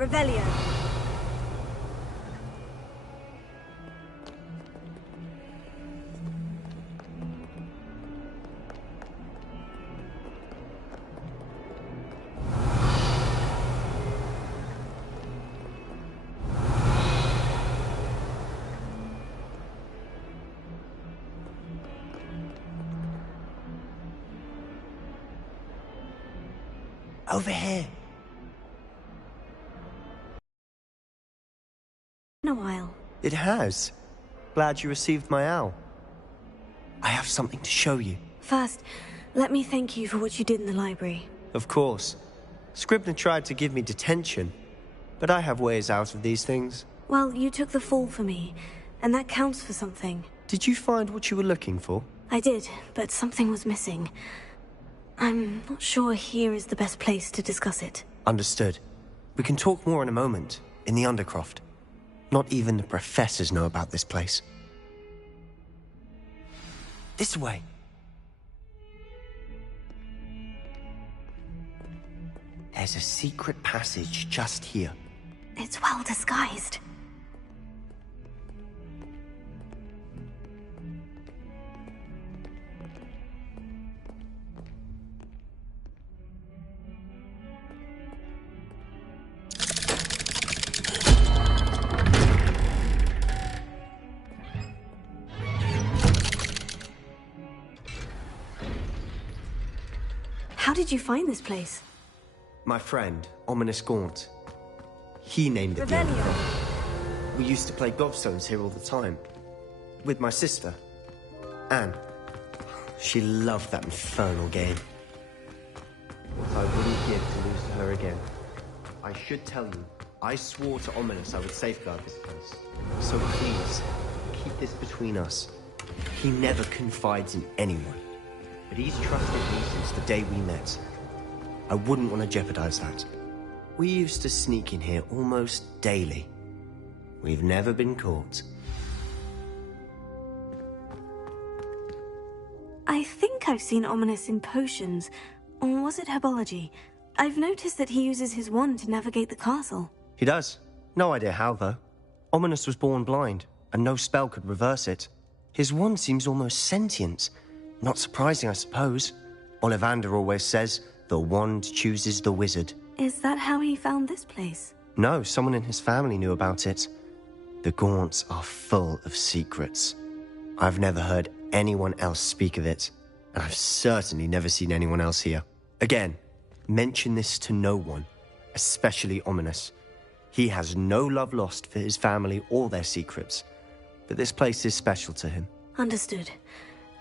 Revelio. Over here. In a while. It has. Glad you received my owl. I have something to show you. First, let me thank you for what you did in the library. Of course. Scribner tried to give me detention, but I have ways out of these things. Well, you took the fall for me, and that counts for something. Did you find what you were looking for? I did, but something was missing. I'm not sure here is the best place to discuss it. Understood. We can talk more in a moment, in the Undercroft. Not even the professors know about this place. This way. There's a secret passage just here. It's well disguised. How did you find this place? My friend, Ominous Gaunt. He named it the Revelio. Undercroft. We used to play gobstones here all the time. With my sister, Anne. She loved that infernal game. What I wouldn't give to lose to her again. I should tell you, I swore to Ominous I would safeguard this place. So please, keep this between us. He never confides in anyone. But he's trusted me since the day we met. I wouldn't want to jeopardize that. We used to sneak in here almost daily. We've never been caught. I think I've seen Ominous in potions. Or was it herbology? I've noticed that he uses his wand to navigate the castle. He does. No idea how, though. Ominous was born blind, and no spell could reverse it. His wand seems almost sentient. Not surprising, I suppose. Ollivander always says, the wand chooses the wizard. Is that how he found this place? No, someone in his family knew about it. The Gaunts are full of secrets. I've never heard anyone else speak of it, and I've certainly never seen anyone else here. Again, mention this to no one, especially Ominous. He has no love lost for his family or their secrets, but this place is special to him. Understood.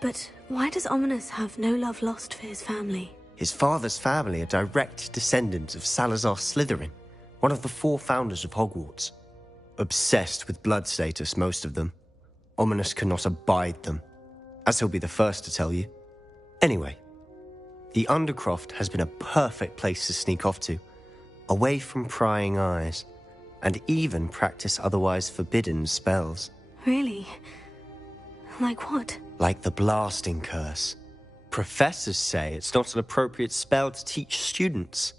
But why does Ominous have no love lost for his family? His father's family are direct descendants of Salazar Slytherin, one of the 4 founders of Hogwarts. Obsessed with blood status, most of them. Ominous cannot abide them, as he'll be the first to tell you. Anyway, the Undercroft has been a perfect place to sneak off to, away from prying eyes, and even practice otherwise forbidden spells. Really? Like what? Like the blasting curse. Professors say it's not an appropriate spell to teach students.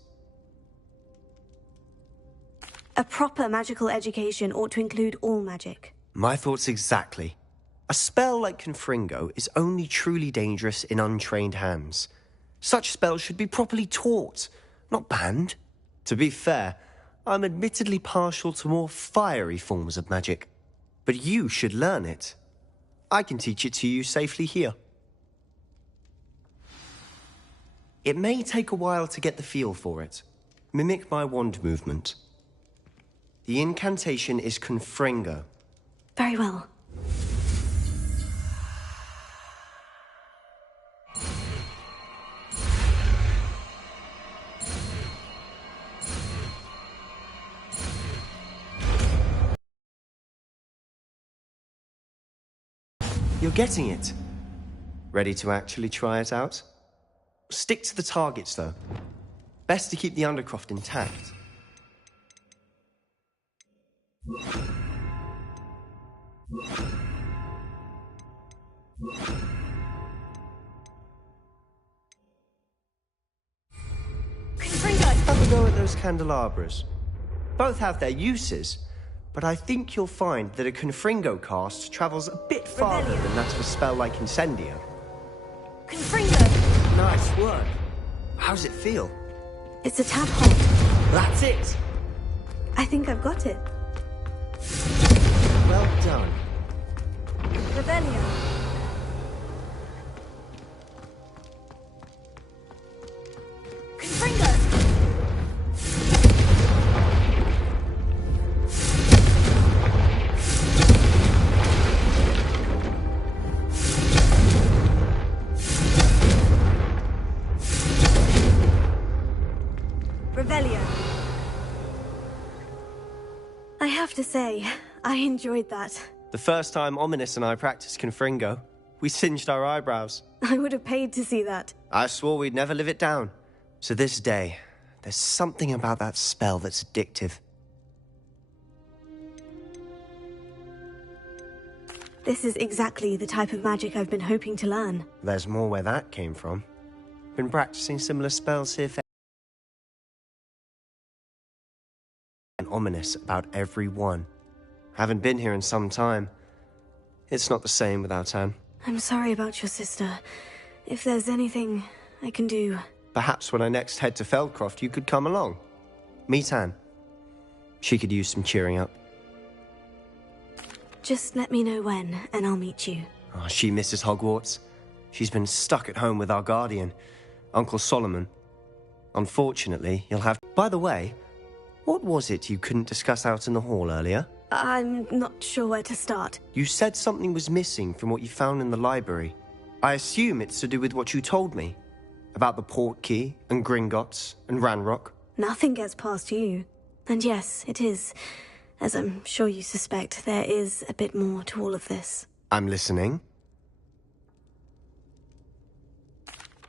A proper magical education ought to include all magic. My thoughts exactly. A spell like Confringo is only truly dangerous in untrained hands. Such spells should be properly taught, not banned. To be fair, I'm admittedly partial to more fiery forms of magic. But you should learn it. I can teach it to you safely here. It may take a while to get the feel for it. Mimic my wand movement. The incantation is Confringo. Very well. You're getting it. Ready to actually try it out? Stick to the targets, though. Best to keep the Undercroft intact. Confringo! Have a go at those candelabras. Both have their uses, but I think you'll find that a Confringo cast travels a bit farther than that of a spell like Incendio. Confringo! Nice work. How's it feel? It's a tad hot. That's it! I think I've got it. Well done. Revelio. Confringo! Revelio. I have to say, I enjoyed that. The first time Ominous and I practiced Confringo, we singed our eyebrows. I would have paid to see that. I swore we'd never live it down. To this day, there's something about that spell that's addictive. This is exactly the type of magic I've been hoping to learn. There's more where that came from. Been practicing similar spells here for and Ominous about every one. Haven't been here in some time. It's not the same without Anne. I'm sorry about your sister. If there's anything I can do... Perhaps when I next head to Feldcroft, you could come along. Meet Anne. She could use some cheering up. Just let me know when, and I'll meet you. Oh, she misses Hogwarts. She's been stuck at home with our guardian, Uncle Solomon. Unfortunately, you'll have... By the way, what was it you couldn't discuss out in the hall earlier? I'm not sure where to start. You said something was missing from what you found in the library. I assume it's to do with what you told me. About the Portkey, and Gringotts, and Ranrock. Nothing gets past you. And yes, it is. As I'm sure you suspect, there is a bit more to all of this. I'm listening.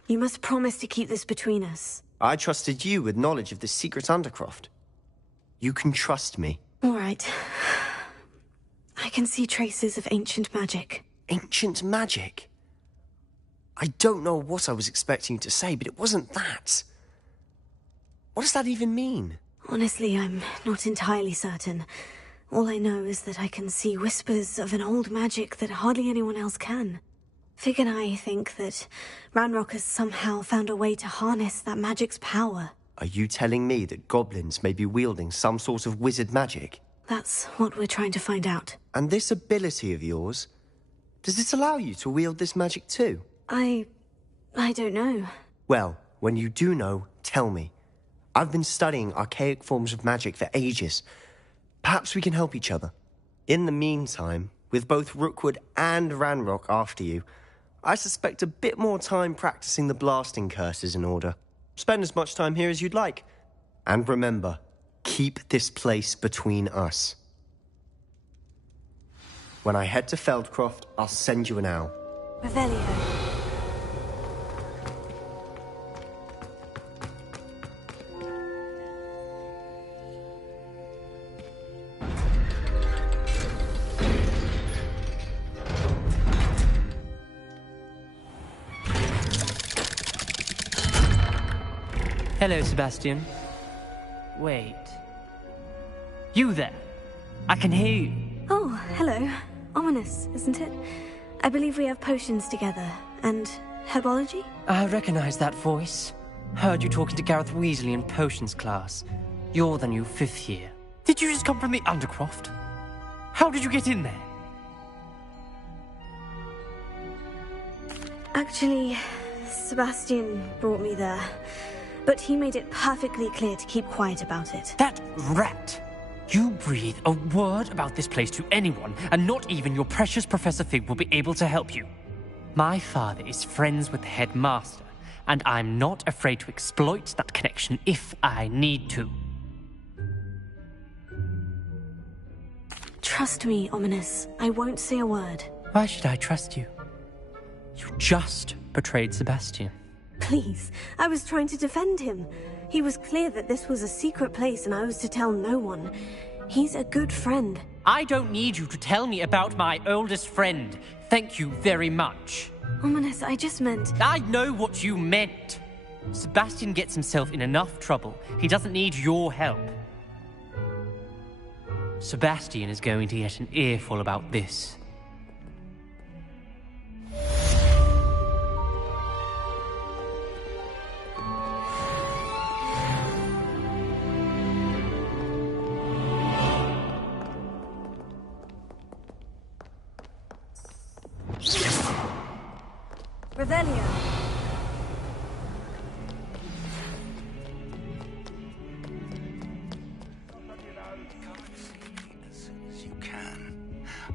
You must promise to keep this between us. I trusted you with knowledge of the secret Undercroft. You can trust me. All right. I can see traces of ancient magic. Ancient magic? I don't know what I was expecting you to say, but it wasn't that. What does that even mean? Honestly, I'm not entirely certain. All I know is that I can see whispers of an old magic that hardly anyone else can. Fig and I think that Ranrock has somehow found a way to harness that magic's power. Are you telling me that goblins may be wielding some sort of wizard magic? That's what we're trying to find out. And this ability of yours, does it allow you to wield this magic too? I don't know. Well, when you do know, tell me. I've been studying archaic forms of magic for ages. Perhaps we can help each other. In the meantime, with both Rookwood and Ranrock after you, I suspect a bit more time practicing the blasting curses in order. Spend as much time here as you'd like. And remember, keep this place between us. When I head to Feldcroft, I'll send you an owl. Revelio. Hello, Sebastian. Wait. You there? I can hear you. Oh, hello. Ominous, isn't it? I believe we have potions together. And herbology? I recognize that voice. Heard you talking to Gareth Weasley in potions class. You're the new 5th year. Did you just come from the Undercroft? How did you get in there? Actually, Sebastian brought me there. But he made it perfectly clear to keep quiet about it. That rat! You breathe a word about this place to anyone, and not even your precious Professor Fig will be able to help you. My father is friends with the headmaster, and I'm not afraid to exploit that connection if I need to. Trust me, Ominous. I won't say a word. Why should I trust you? You just betrayed Sebastian. Please, I was trying to defend him. He was clear that this was a secret place and I was to tell no one. He's a good friend. I don't need you to tell me about my oldest friend. Thank you very much. Ominous, I just meant... I know what you meant. Sebastian gets himself in enough trouble. He doesn't need your help. Sebastian is going to get an earful about this. Revelio.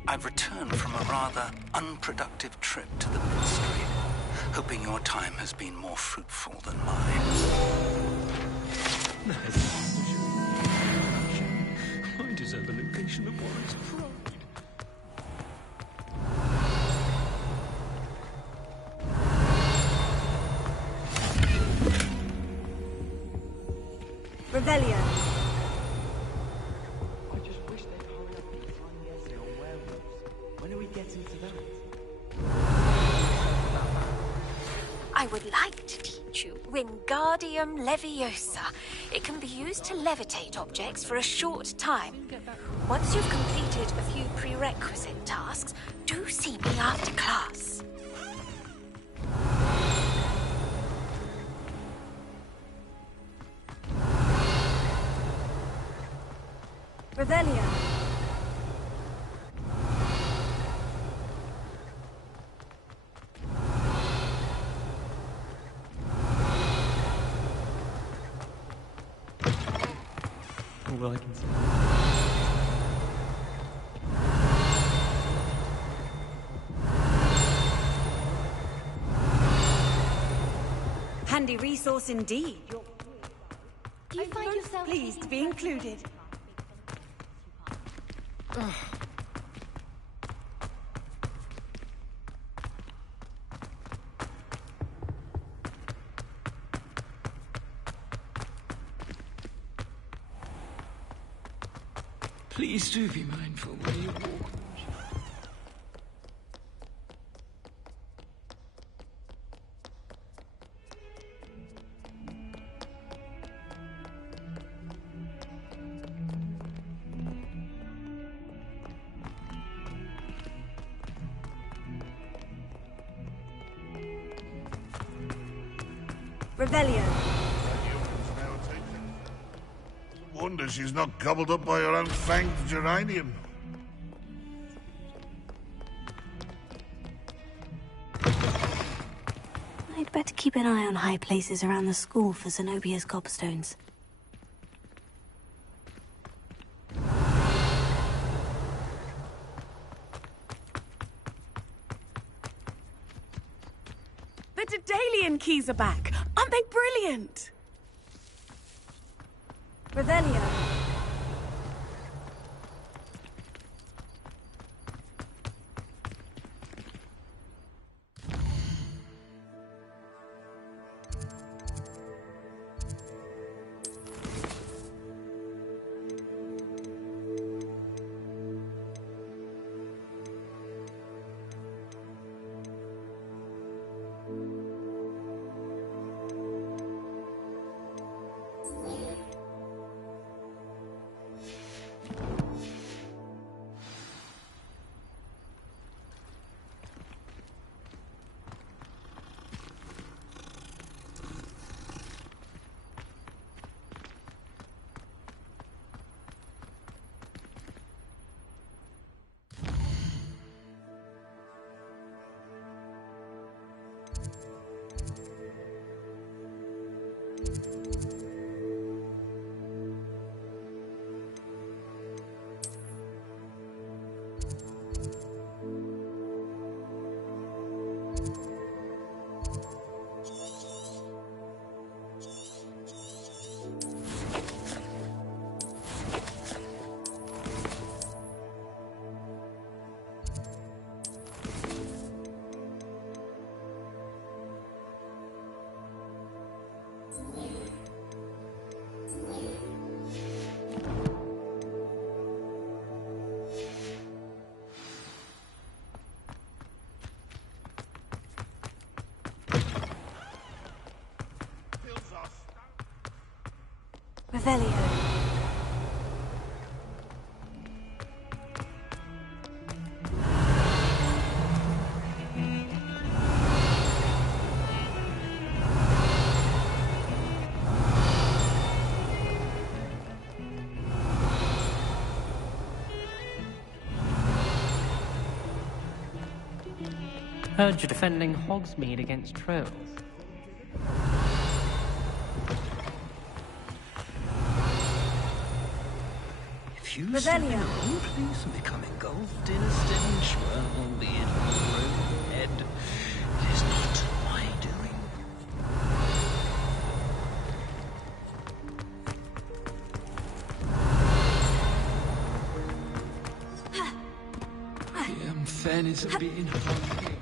I've returned from a rather unproductive trip to the ministry, hoping your time has been more fruitful than mine. I deserve a location that warrants pride. Revelio. I would like to teach you Wingardium Leviosa. It can be used to levitate objects for a short time. Once you've completed a few prerequisite tasks, do see me after class. Revelio. Well, I can see. Handy resource indeed. Do you find yourself pleased to be included? Please do be mindful when you walk. Revelio. Wonder she's not gobbled up by her own fanged geranium. I'd better keep an eye on high places around the school for Zenobia's gobstones. The Daedalian keys are back. Aren't they brilliant? Revelio. Revelio. Heard you're defending Hogsmeade against trolls. If you step in a wrong place and become engulfed in a stench, well, be it on your own head. It is not my doing. The unfairness of being hungry.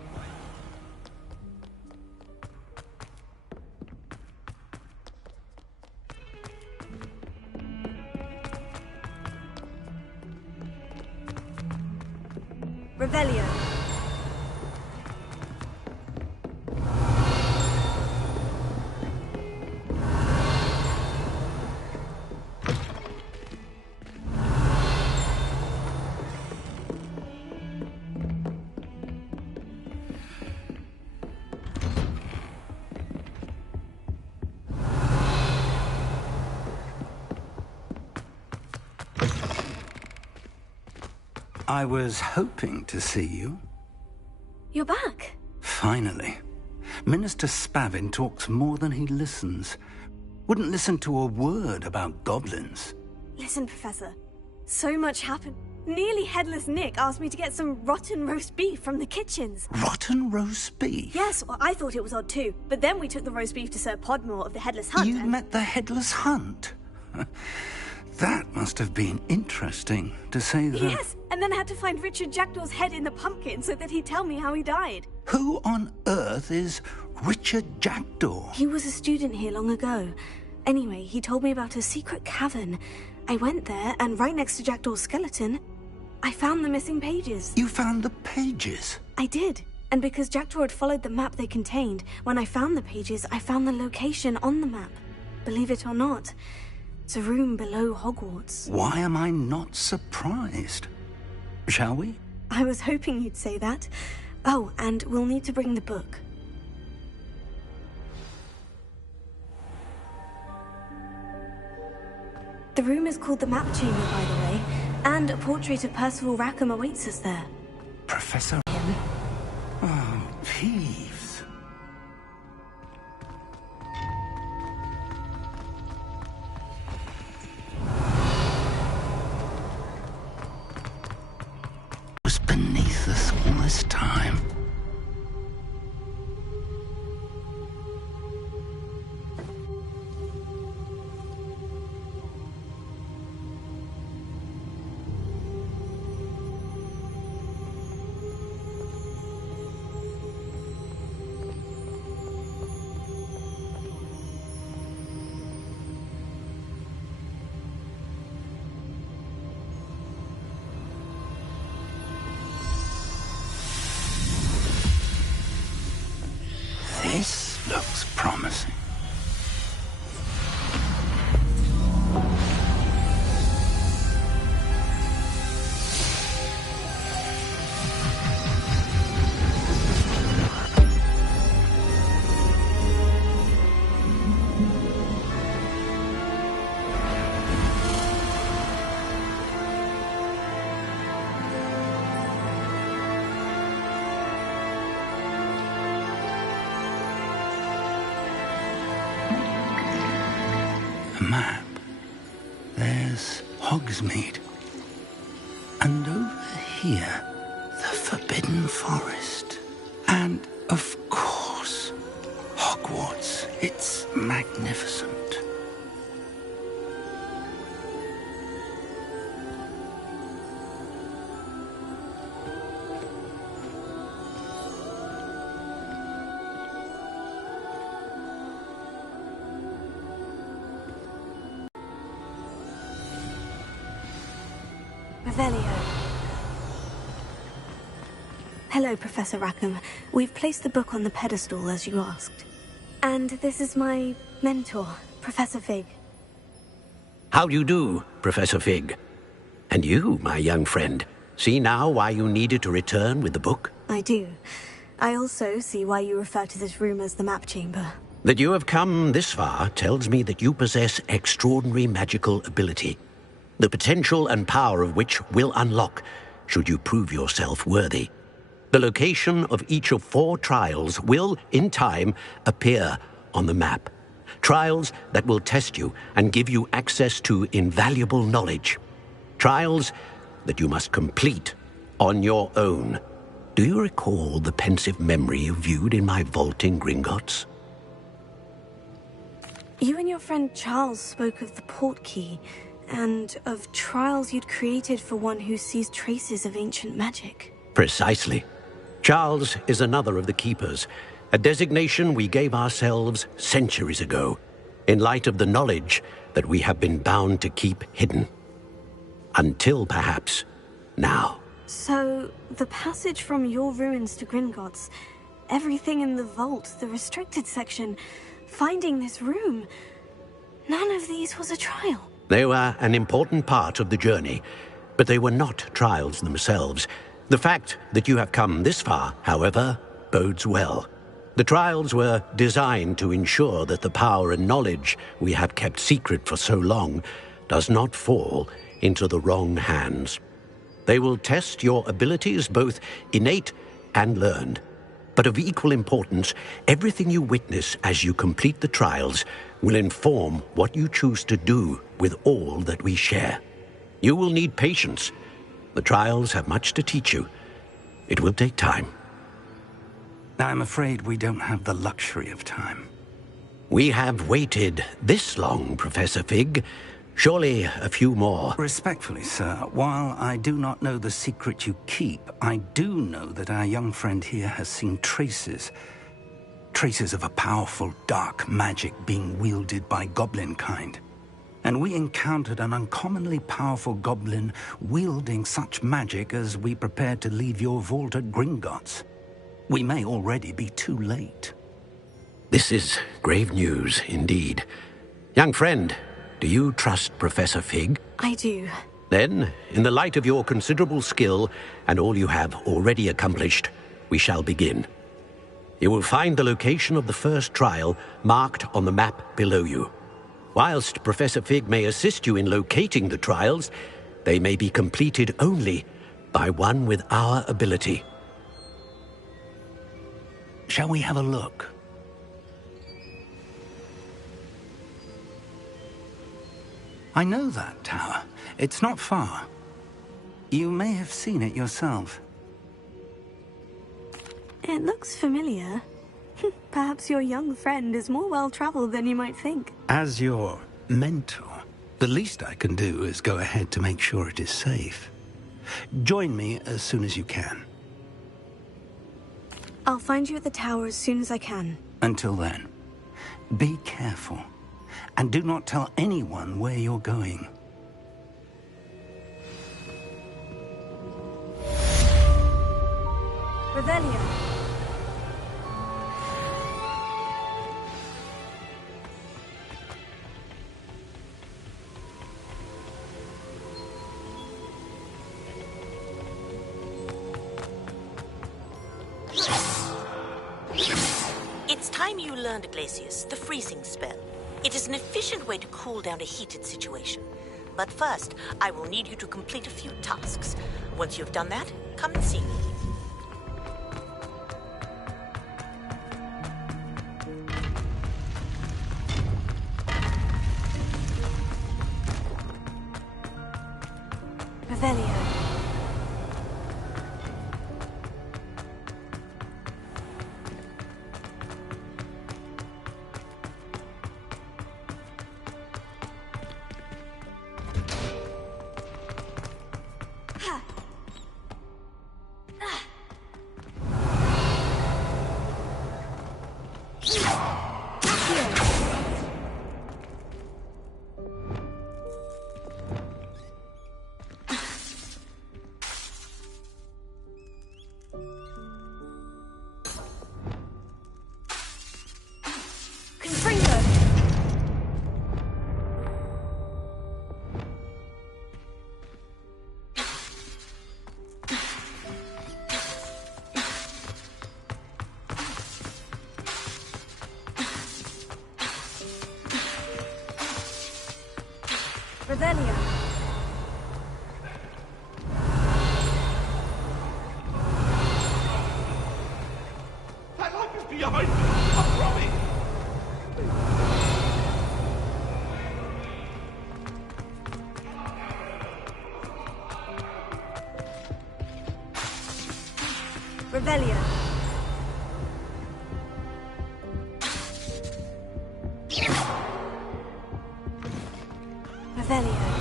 Revelio. I was hoping to see you. You're back. Finally. Minister Spavin talks more than he listens. Wouldn't listen to a word about goblins. Listen, Professor. So much happened. Nearly Headless Nick asked me to get some rotten roast beef from the kitchens. Rotten roast beef? Yes, well, I thought it was odd too. But then we took the roast beef to Sir Podmore of the Headless Hunt. You met the Headless Hunt? That must have been interesting, to say the... Yes, and then I had to find Richard Jackdaw's head in the pumpkin so that he'd tell me how he died. Who on earth is Richard Jackdaw? He was a student here long ago. Anyway, he told me about a secret cavern. I went there, and right next to Jackdaw's skeleton, I found the missing pages. You found the pages? I did. And because Jackdaw had followed the map they contained, when I found the pages, I found the location on the map. Believe it or not, it's a room below Hogwarts. Why am I not surprised? Shall we? I was hoping you'd say that. Oh, and we'll need to bring the book. The room is called the Map Chamber, by the way, and a portrait of Percival Rackham awaits us there. Professor... Oh, Peeves. Was beneath us all this time. This looks promising. Map. There's Hogsmeade. And over here, the Forbidden Forest. And, of course, Hogwarts. It's magnificent. Revelio. Hello, Professor Rackham. We've placed the book on the pedestal, as you asked. And this is my mentor, Professor Fig. How do you do, Professor Fig? And you, my young friend, see now why you needed to return with the book? I do. I also see why you refer to this room as the Map Chamber. That you have come this far tells me that you possess extraordinary magical ability, the potential and power of which will unlock should you prove yourself worthy. The location of each of 4 trials will, in time, appear on the map. Trials that will test you and give you access to invaluable knowledge. Trials that you must complete on your own. Do you recall the pensive memory you viewed in my vault in Gringotts? You and your friend Charles spoke of the portkey, and of trials you'd created for one who sees traces of ancient magic. Precisely. Charles is another of the Keepers, a designation we gave ourselves centuries ago, in light of the knowledge that we have been bound to keep hidden. Until, perhaps, now. So, the passage from your ruins to Gringotts, everything in the vault, the restricted section, finding this room, none of these was a trial. They were an important part of the journey, but they were not trials themselves. The fact that you have come this far, however, bodes well. The trials were designed to ensure that the power and knowledge we have kept secret for so long does not fall into the wrong hands. They will test your abilities, both innate and learned. But of equal importance, everything you witness as you complete the trials will inform what you choose to do with all that we share. You will need patience. The trials have much to teach you. It will take time. I'm afraid we don't have the luxury of time. We have waited this long, Professor Fig. Surely a few more. Respectfully, sir, while I do not know the secret you keep, I do know that our young friend here has seen traces of a powerful dark magic being wielded by goblin kind. And we encountered an uncommonly powerful goblin wielding such magic as we prepared to leave your vault at Gringotts. We may already be too late. This is grave news, indeed. Young friend, do you trust Professor Fig? I do. Then, in the light of your considerable skill and all you have already accomplished, we shall begin. You will find the location of the first trial marked on the map below you. Whilst Professor Fig may assist you in locating the trials, they may be completed only by one with our ability. Shall we have a look? I know that tower. It's not far. You may have seen it yourself. It looks familiar. Perhaps your young friend is more well-traveled than you might think. As your mentor, the least I can do is go ahead to make sure it is safe. Join me as soon as you can. I'll find you at the tower as soon as I can. Until then, be careful. And do not tell anyone where you're going. Revelio. It's time you learned, Glacius, the freezing spell. It is an efficient way to cool down a heated situation. But first, I will need you to complete a few tasks. Once you've done that, come and see me. Revelio. Revelio. Revelio. Revelio.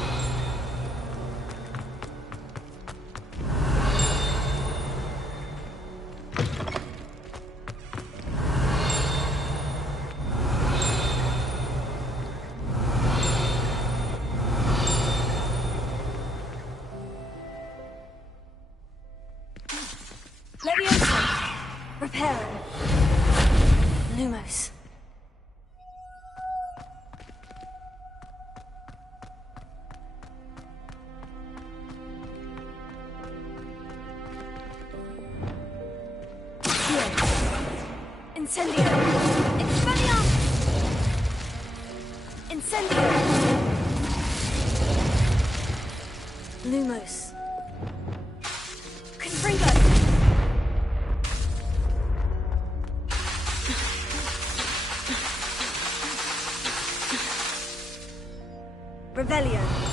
Leviosa. Reparo. Lumos. Incendio! Expelliarmus! Incendio! Lumos. Confringo! Revelio.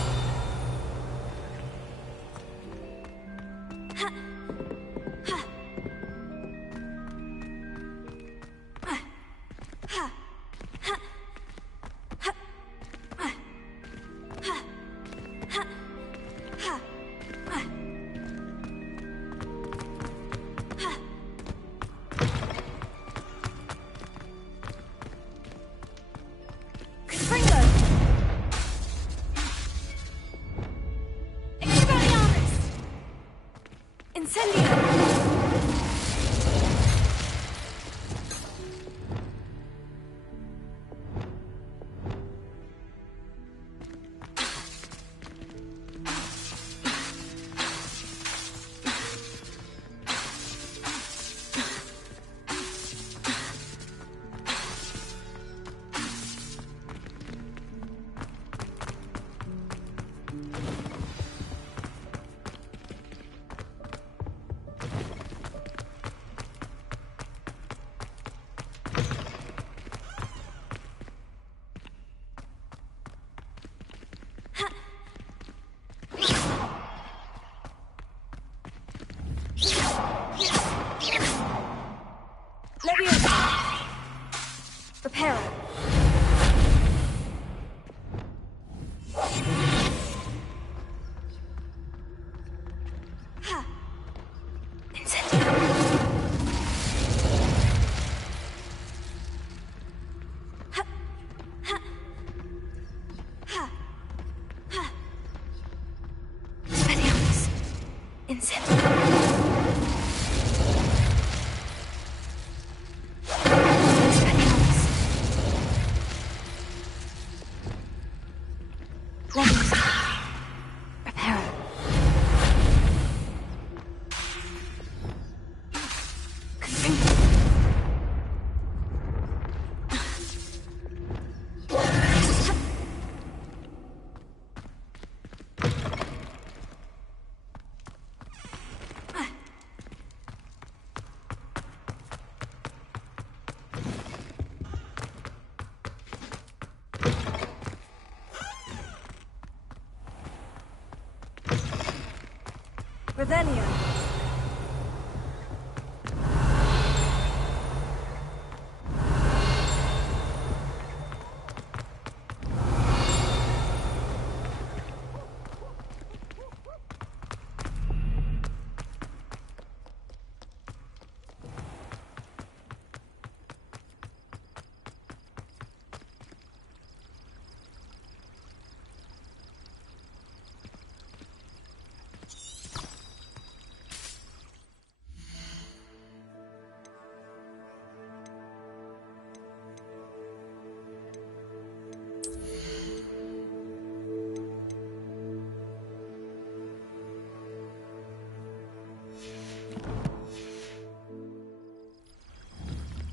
Revelio.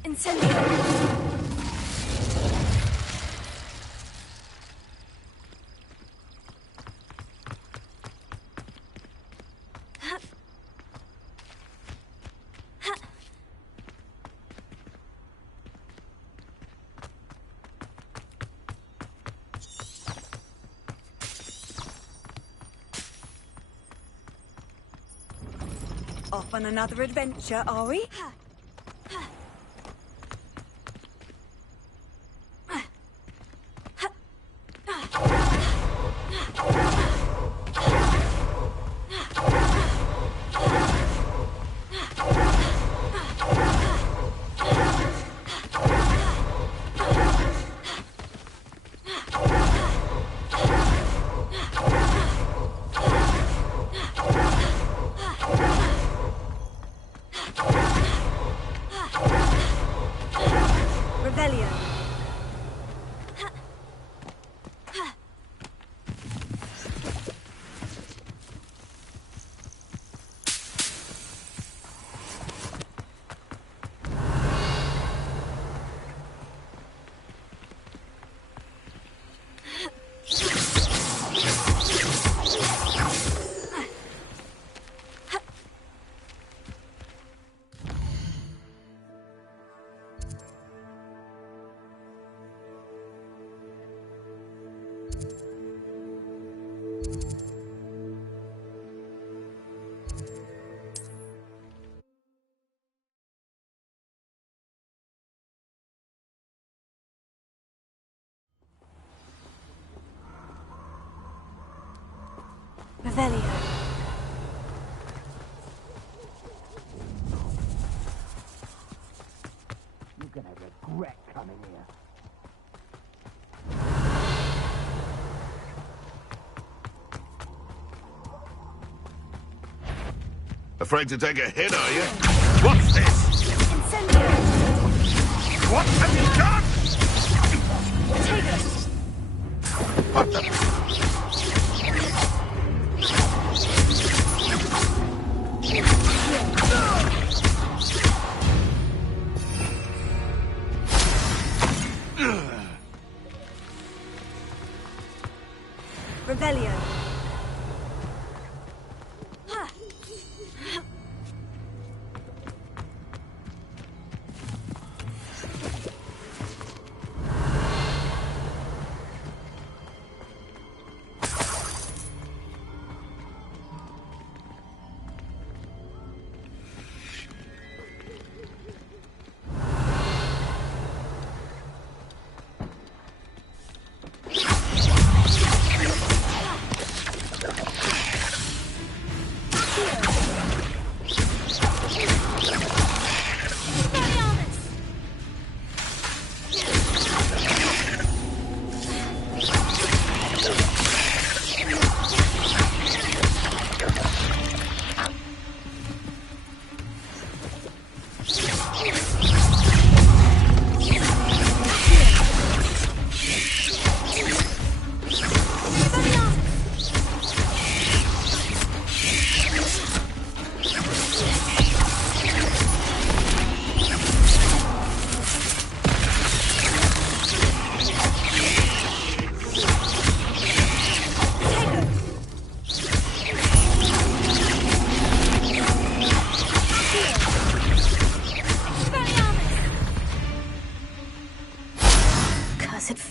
Incendio! Off on another adventure, are we? Revelio. You're gonna regret coming here. Afraid to take a hit, are you? What's this? Incendio! What have you done? Take us! What the... Revelio.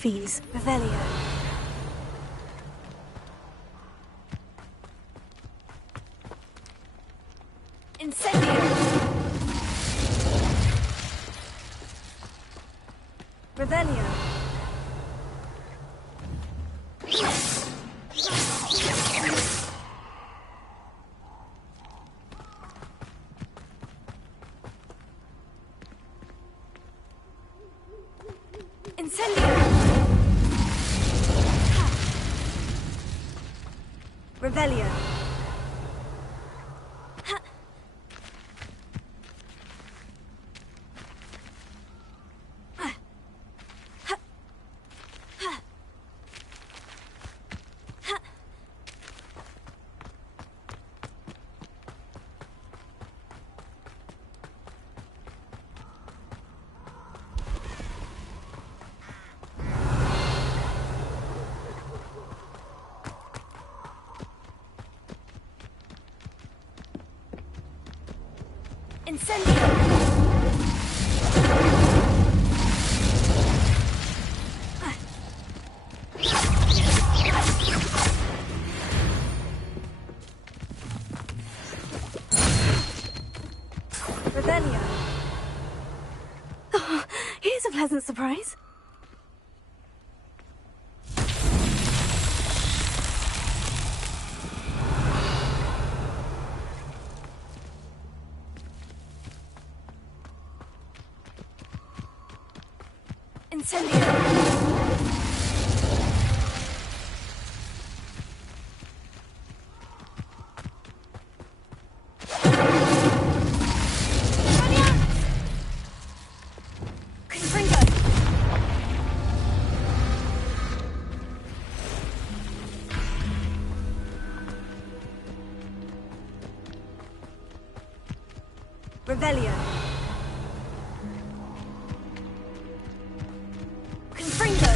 Fiends. Revelio. Incendio! Revelio. Incendio! Revelio. Incendio! surprise? Incendio! Revelio. Confringo.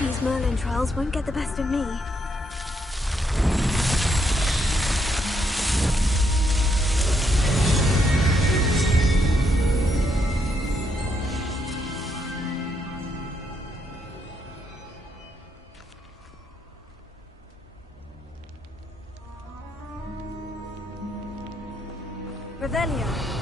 These Merlin trials won't get the best of me. Revelio.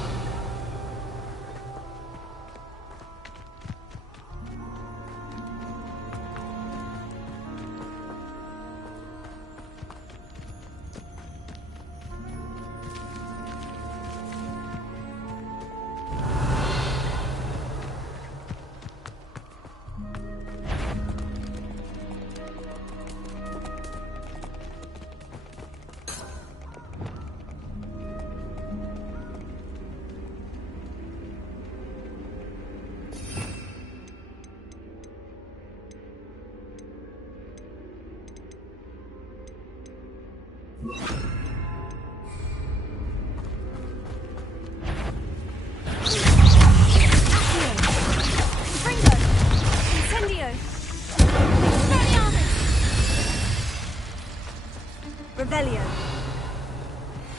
Revelio.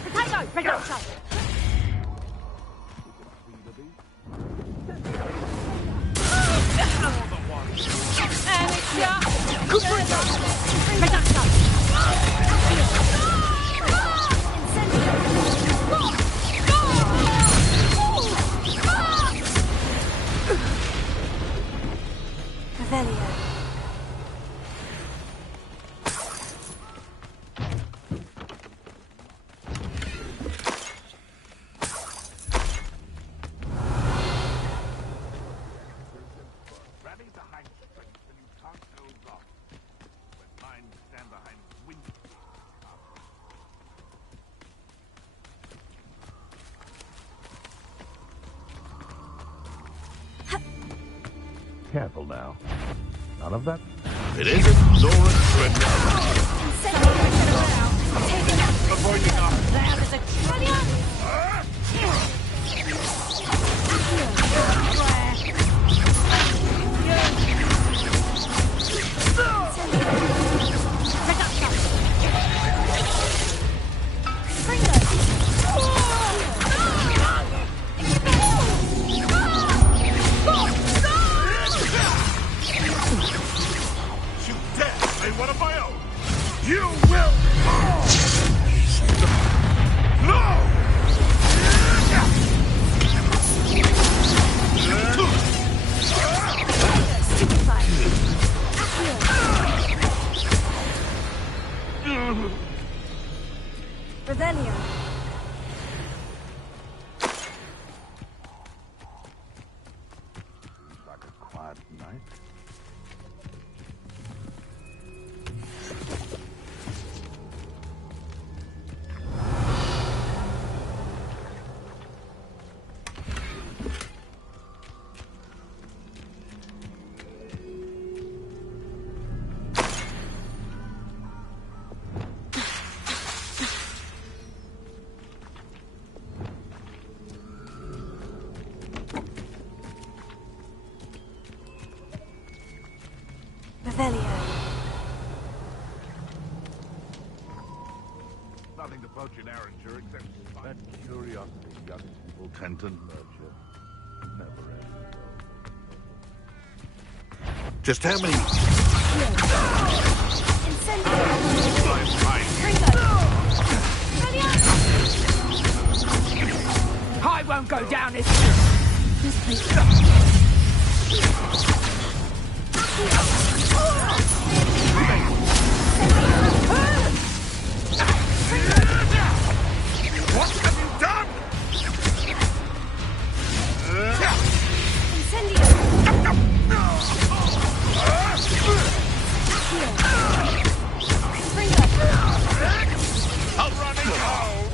Potato! Revelio! Careful now. None of that. It isn't Zora Treadwell. Avoiding one of my own. You will. No. Revelio. Like a quiet night. Revelio. Nothing to poach in Arranger except that curiosity young people tend to nurture. Never ends. Just how many? I won't go down this. What have you done? I'll run it home.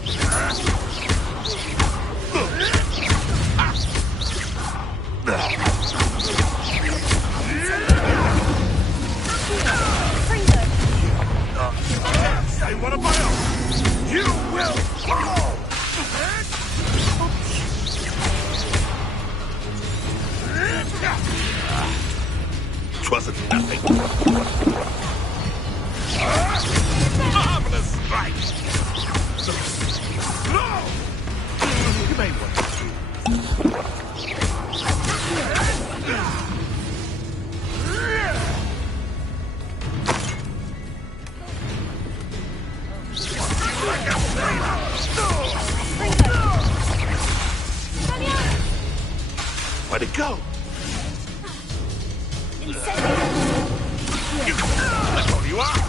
Say one of my own. You will fall. Twasn't nothing. Marvelous strike. No. You may want to. Where'd it go? That's all you are.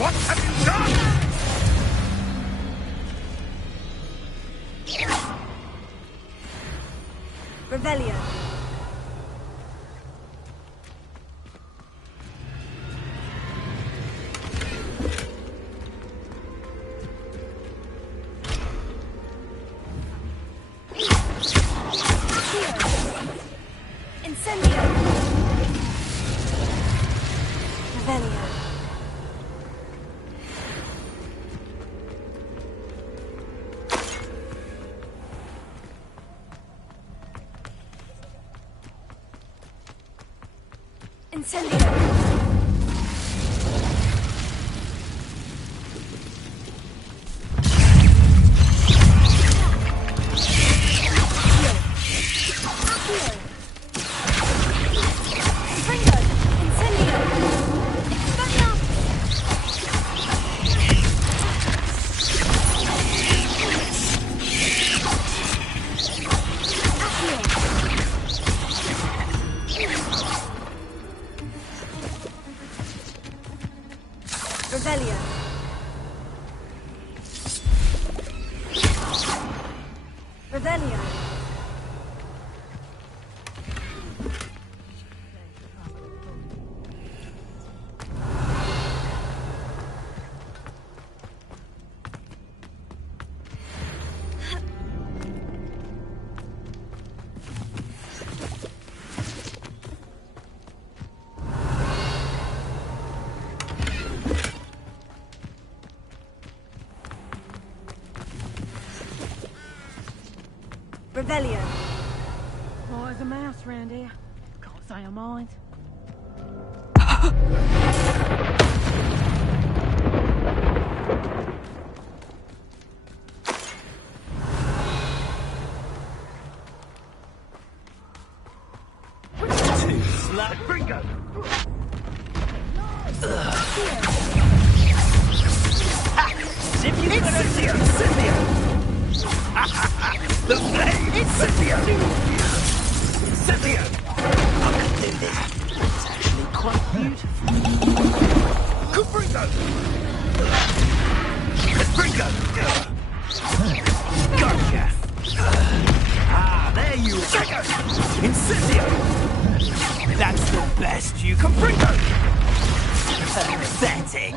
What have you done? Revelio. Incendio. Revelio. Incendio. Revelio. Revelio. Revelio. Oh, there's a mouse round here. Can't say I mind. Too slack. Bringo. The flame! Incendio! Incendio! I can do this. It's actually quite beautiful. Bringo! Bringo! Gotcha! Ah, there you go! Incendio! That's the best you can bring. Pathetic!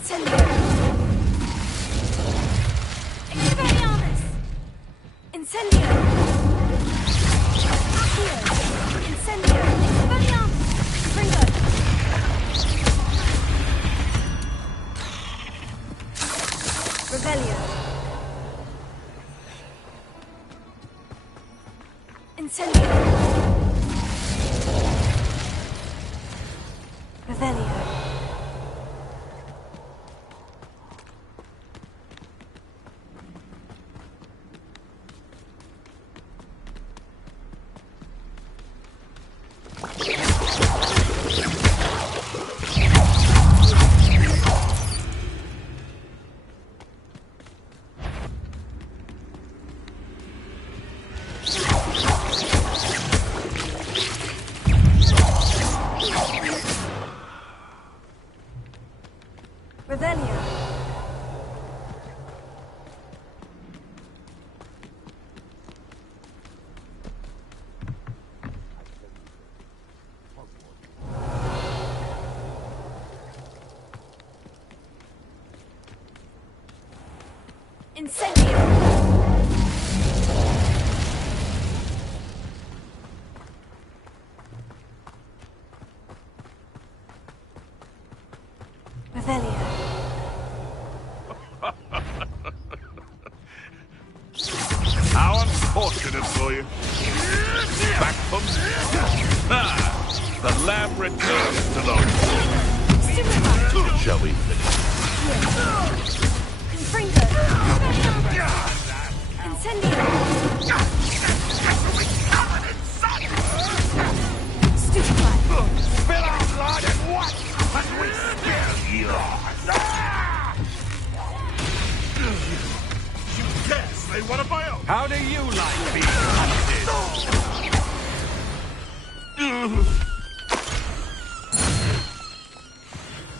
Incendio! Expelliarmus! Incendio! Accio! Incendio! Expelliarmus! Ringo! Revelio! Incendio! Revelio! Revelio! Incendio! Revelio! How unfortunate for you. Back from... Ah, the lamb returns to the... Shall we finish? Confringo! Incendio! Stupefy! Spill our blood and watch as we spill yours! You dare slay one of my own? How do you like being hunted?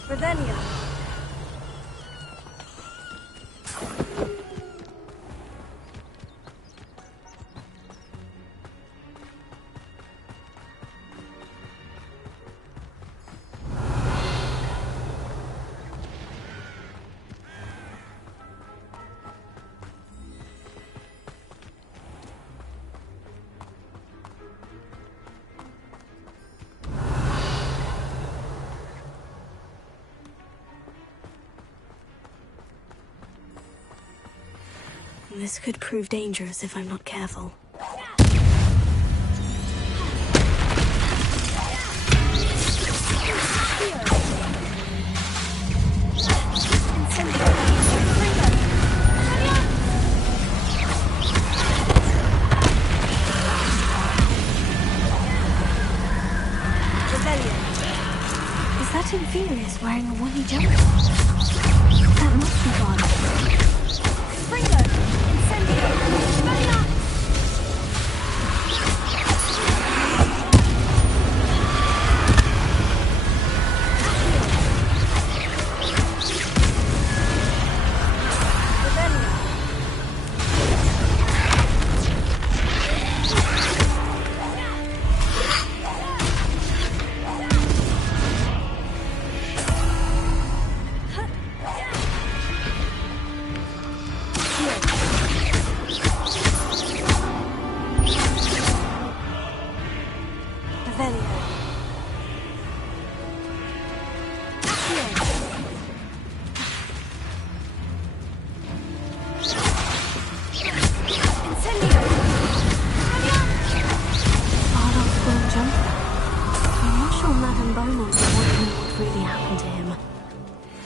Revelio! This could prove dangerous if I'm not careful. Is that Inferius wearing a woolly jumper? That must be God. Ringo! Incendio! Expelliarmus!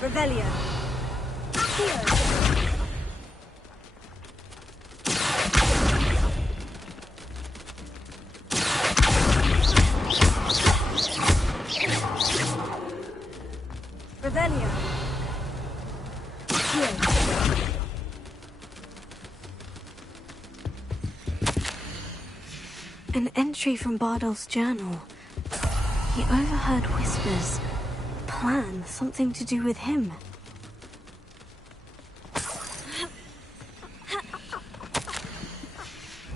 Revelio. Accio. Revelio. Accio. An entry from Bardolph's journal. He overheard whispers. Plan, something to do with him.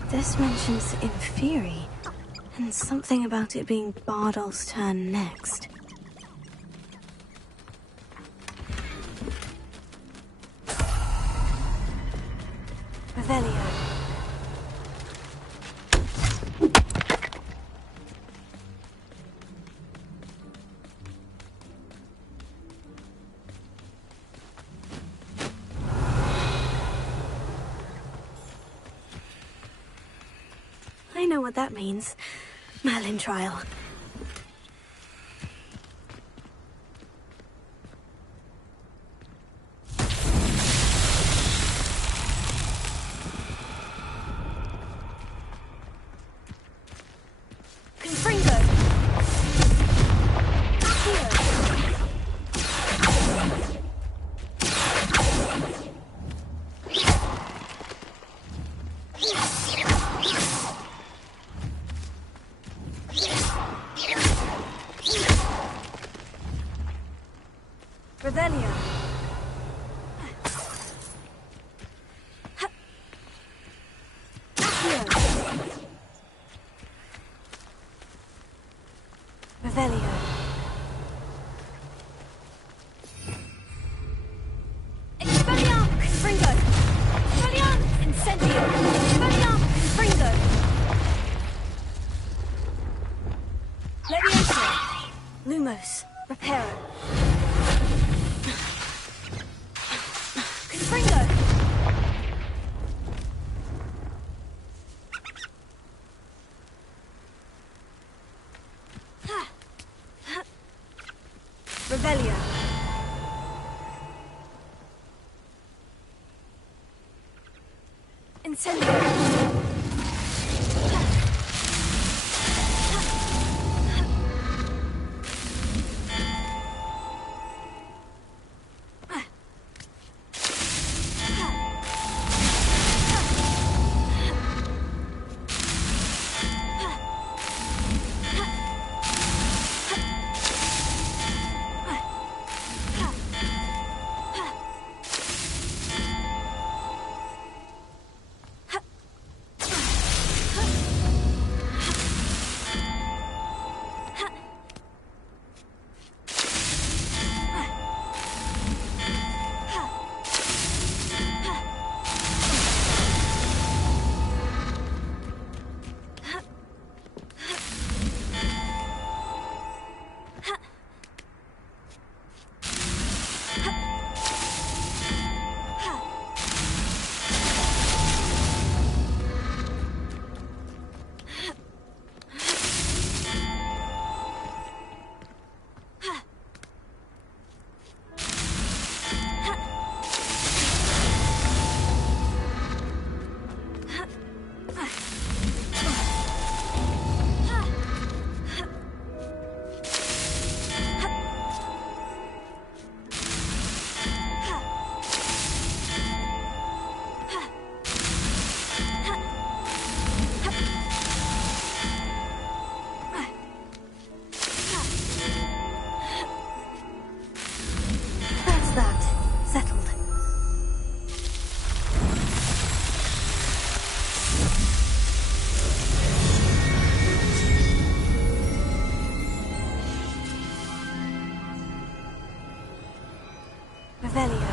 This mentions Inferi, and something about it being Bardolph's turn next. Revelio. I know what that means. Merlin trial. Revelio. Revelio. Expelliarm Confringo. Expelliarm Incendio. Expelliarm Confringo. Leviosa. Lumos. Reparo. Confringo. Revelio. Incendio. Revelio.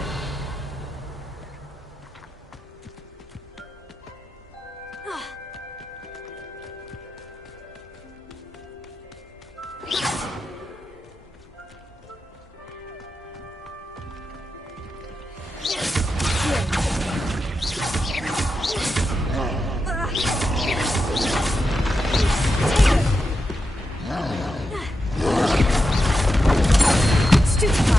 Stupefy.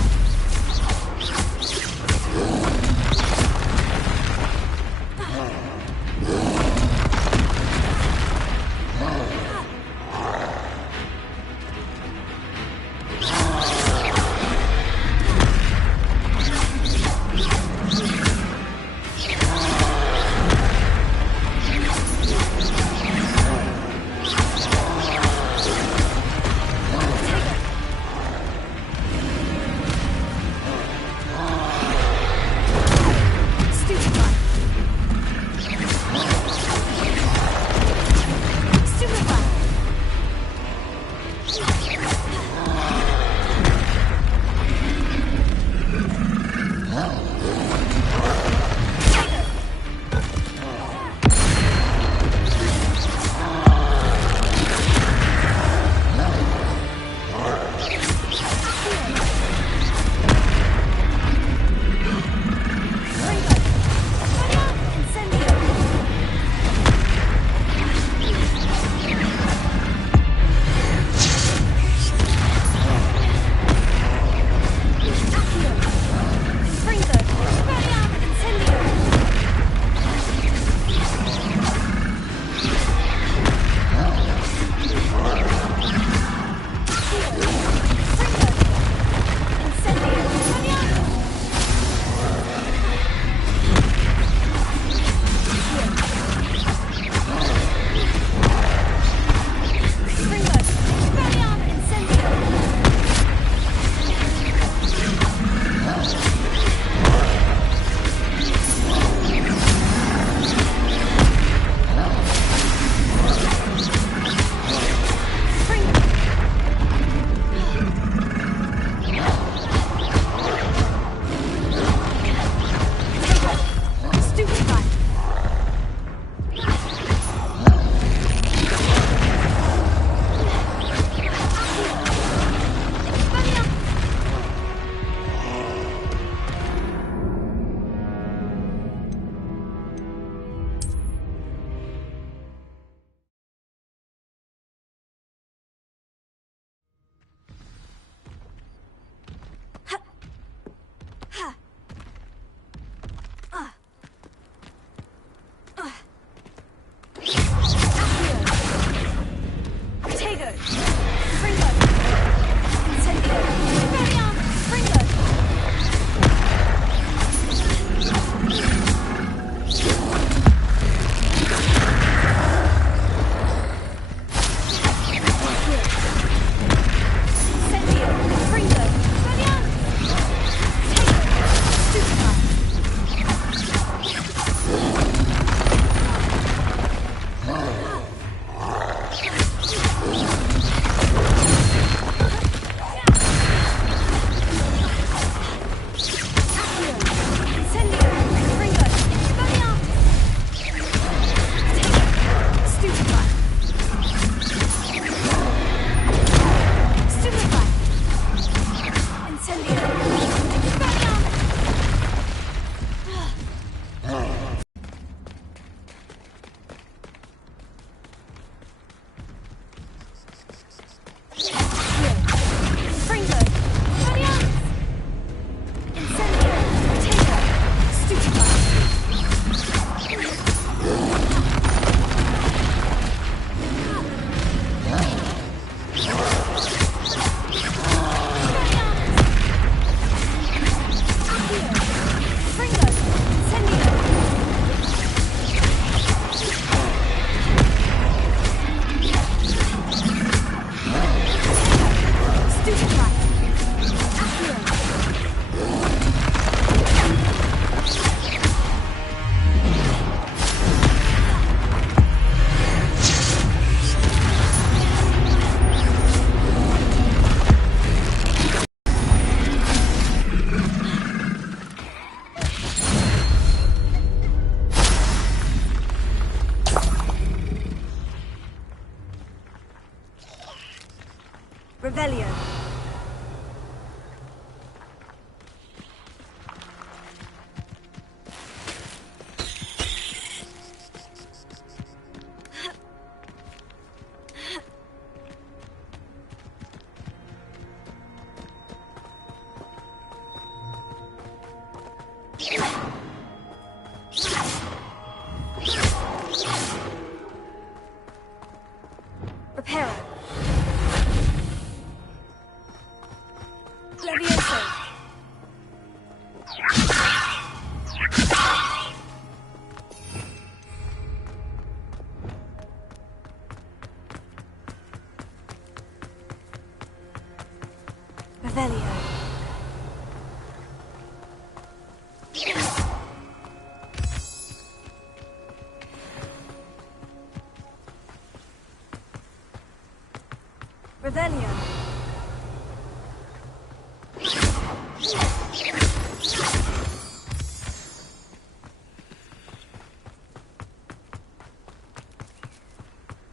Revelio.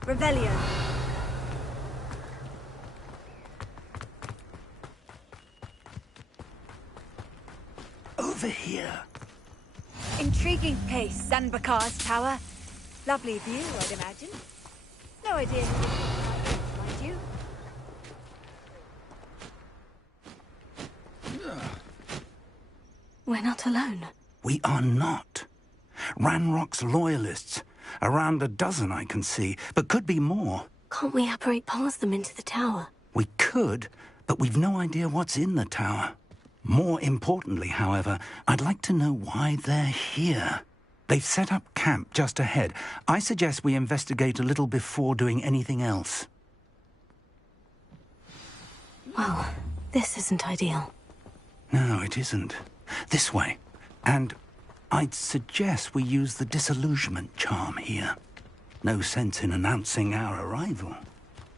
Revelio. Over here. Intriguing place, Zanbakar's tower. Lovely view, I'd imagine. No idea who would mind you. We're not alone. We are not. Ranrock's loyalists. Around a dozen I can see, but could be more. Can't we apparate past them into the tower? We could, but we've no idea what's in the tower. More importantly, however, I'd like to know why they're here. They've set up camp just ahead. I suggest we investigate a little before doing anything else. Well, this isn't ideal. No, it isn't. This way. And I'd suggest we use the disillusionment charm here. No sense in announcing our arrival.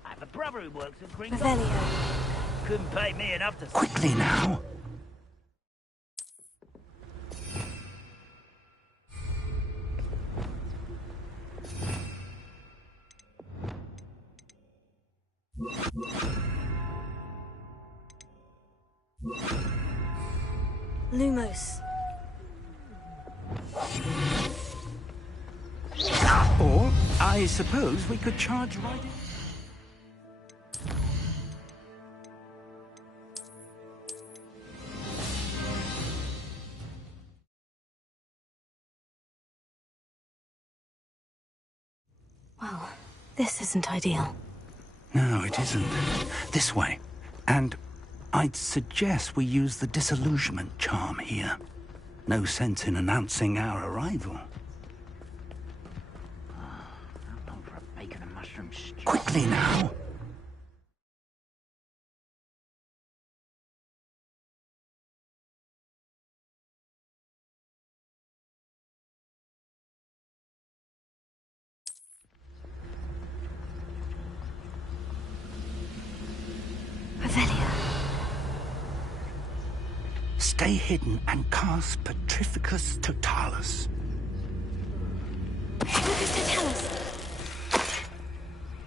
I have a brother who works at Green. Revelio. Couldn't pay me enough to... Quickly now! Lumos. Or, I suppose we could charge right in. Well, this isn't ideal. No, it isn't. This way. And I'd suggest we use the disillusionment charm here. No sense in announcing our arrival. I'm going for a bacon and mushroom stew. Quickly now! Revelio. Stay hidden and cast Petrificus Totalis. Petrificus Totalis.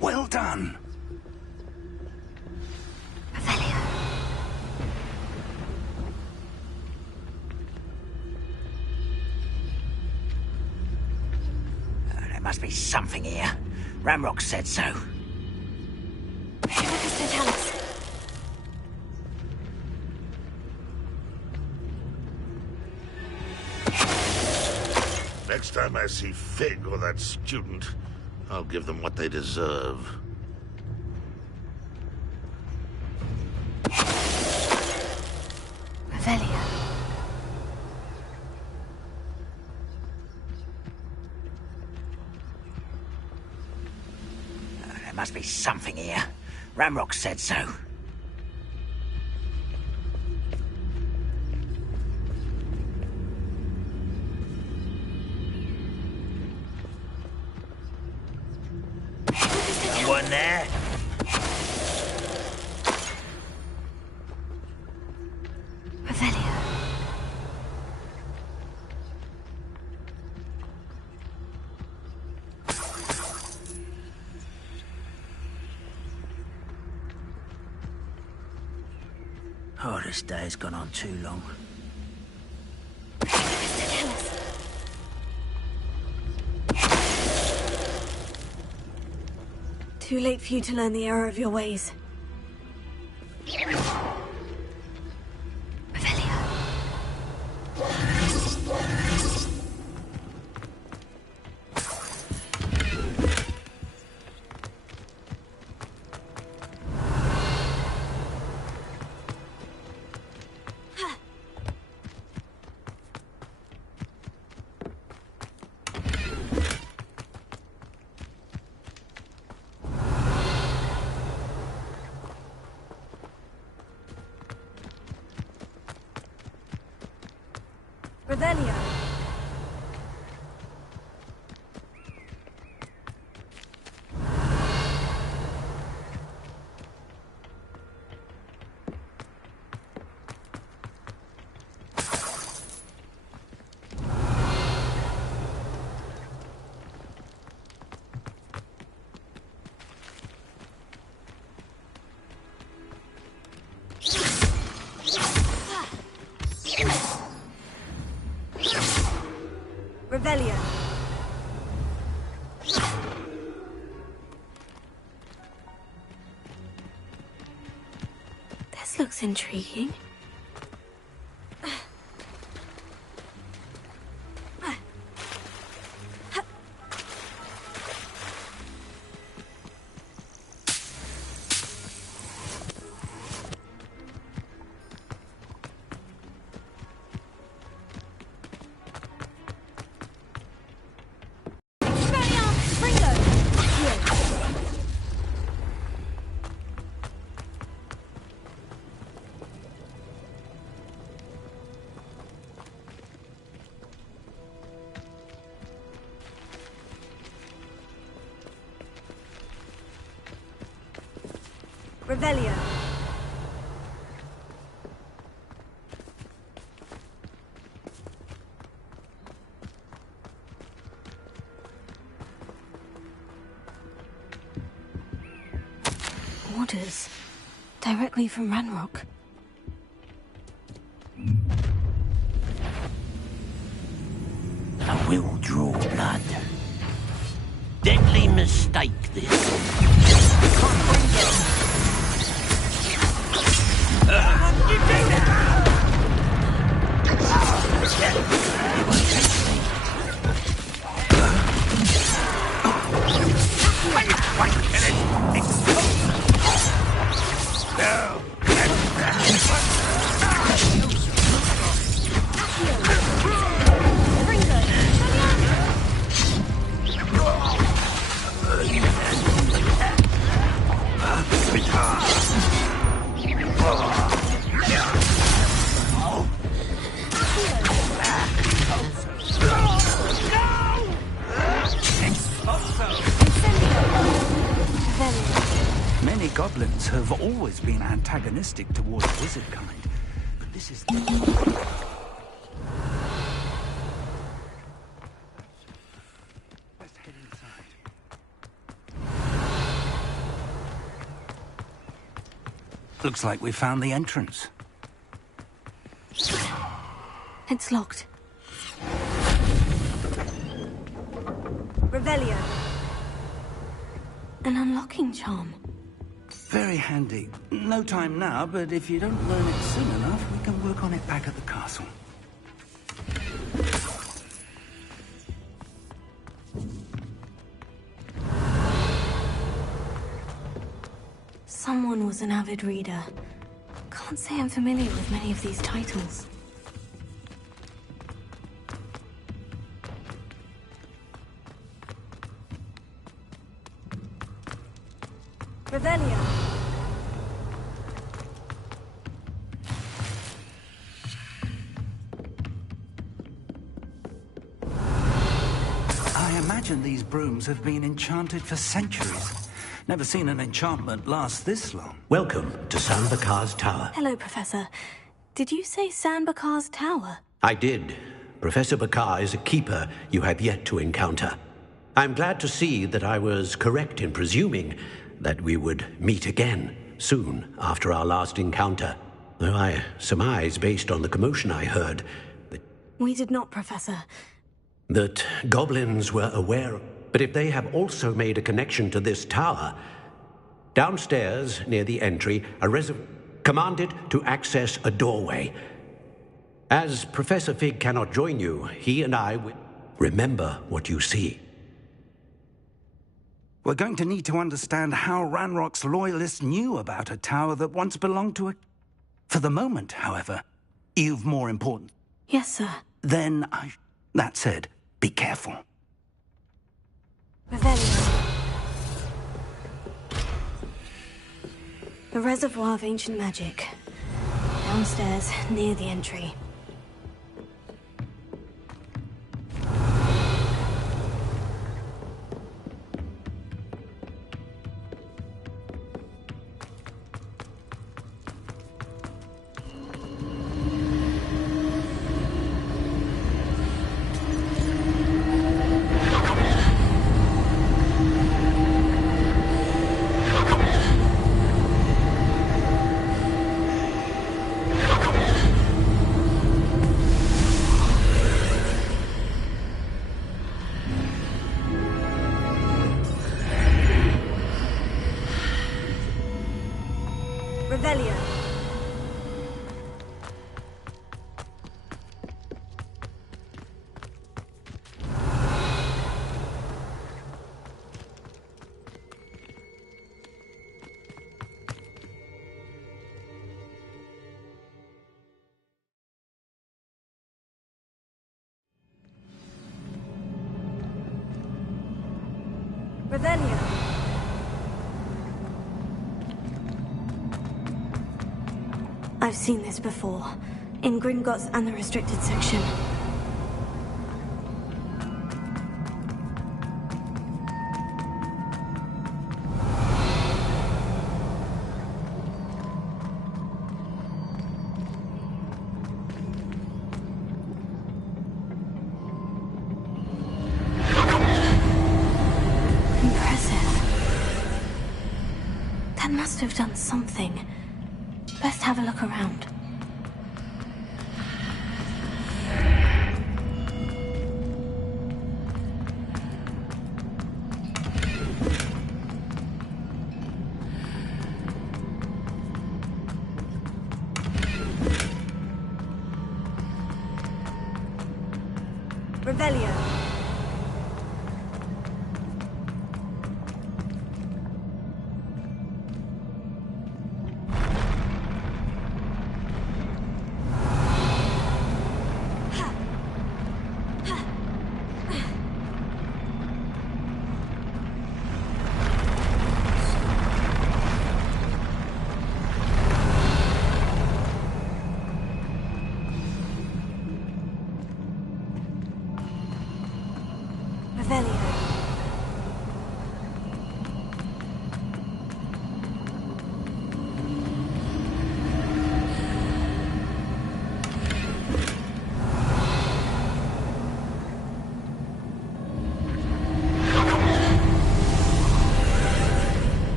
Well done! Revelio. There must be something here. Ramrock said so. Petrificus Totalis. Next time I see Fig or that student, I'll give them what they deserve. Revelio. There must be something here. Ramrock said so. Someone there? Revelio. Oh, this day has gone on too long. Too late for you to learn the error of your ways. Revelio. Revelio. Revelio. This looks intriguing. Revelio. Orders. Directly from Ranrock. I will draw blood. Deadly mistake, this. Many goblins have always been antagonistic towards wizard kind, but this is... Let's head inside. Looks like we found the entrance. It's locked. Revelio. An unlocking charm. Very handy. No time now, but if you don't learn it soon enough, we can work on it back at the castle. Someone was an avid reader. Can't say I'm familiar with many of these titles. Revelio. I imagine these brooms have been enchanted for centuries. Never seen an enchantment last this long. Welcome to San Bakar's Tower. Hello, Professor. Did you say San Bakar's Tower? I did. Professor Bakar is a keeper you have yet to encounter. I'm glad to see that I was correct in presuming that we would meet again soon after our last encounter. Though I surmise, based on the commotion I heard, We did not, Professor. that goblins were aware. But if they have also made a connection to this tower, downstairs near the entry, a commanded to access a doorway. As Professor Fig cannot join you, he and I will remember what you see. We're going to need to understand how Ranrock's loyalists knew about a tower that once belonged to a... For the moment, however, you've more important... Yes, sir. Then That said, be careful. Revelio. The reservoir of ancient magic. Downstairs, near the entry. Revelio. I've seen this before, in Gringotts and the restricted section. Have done something. Best have a look around. Revelio.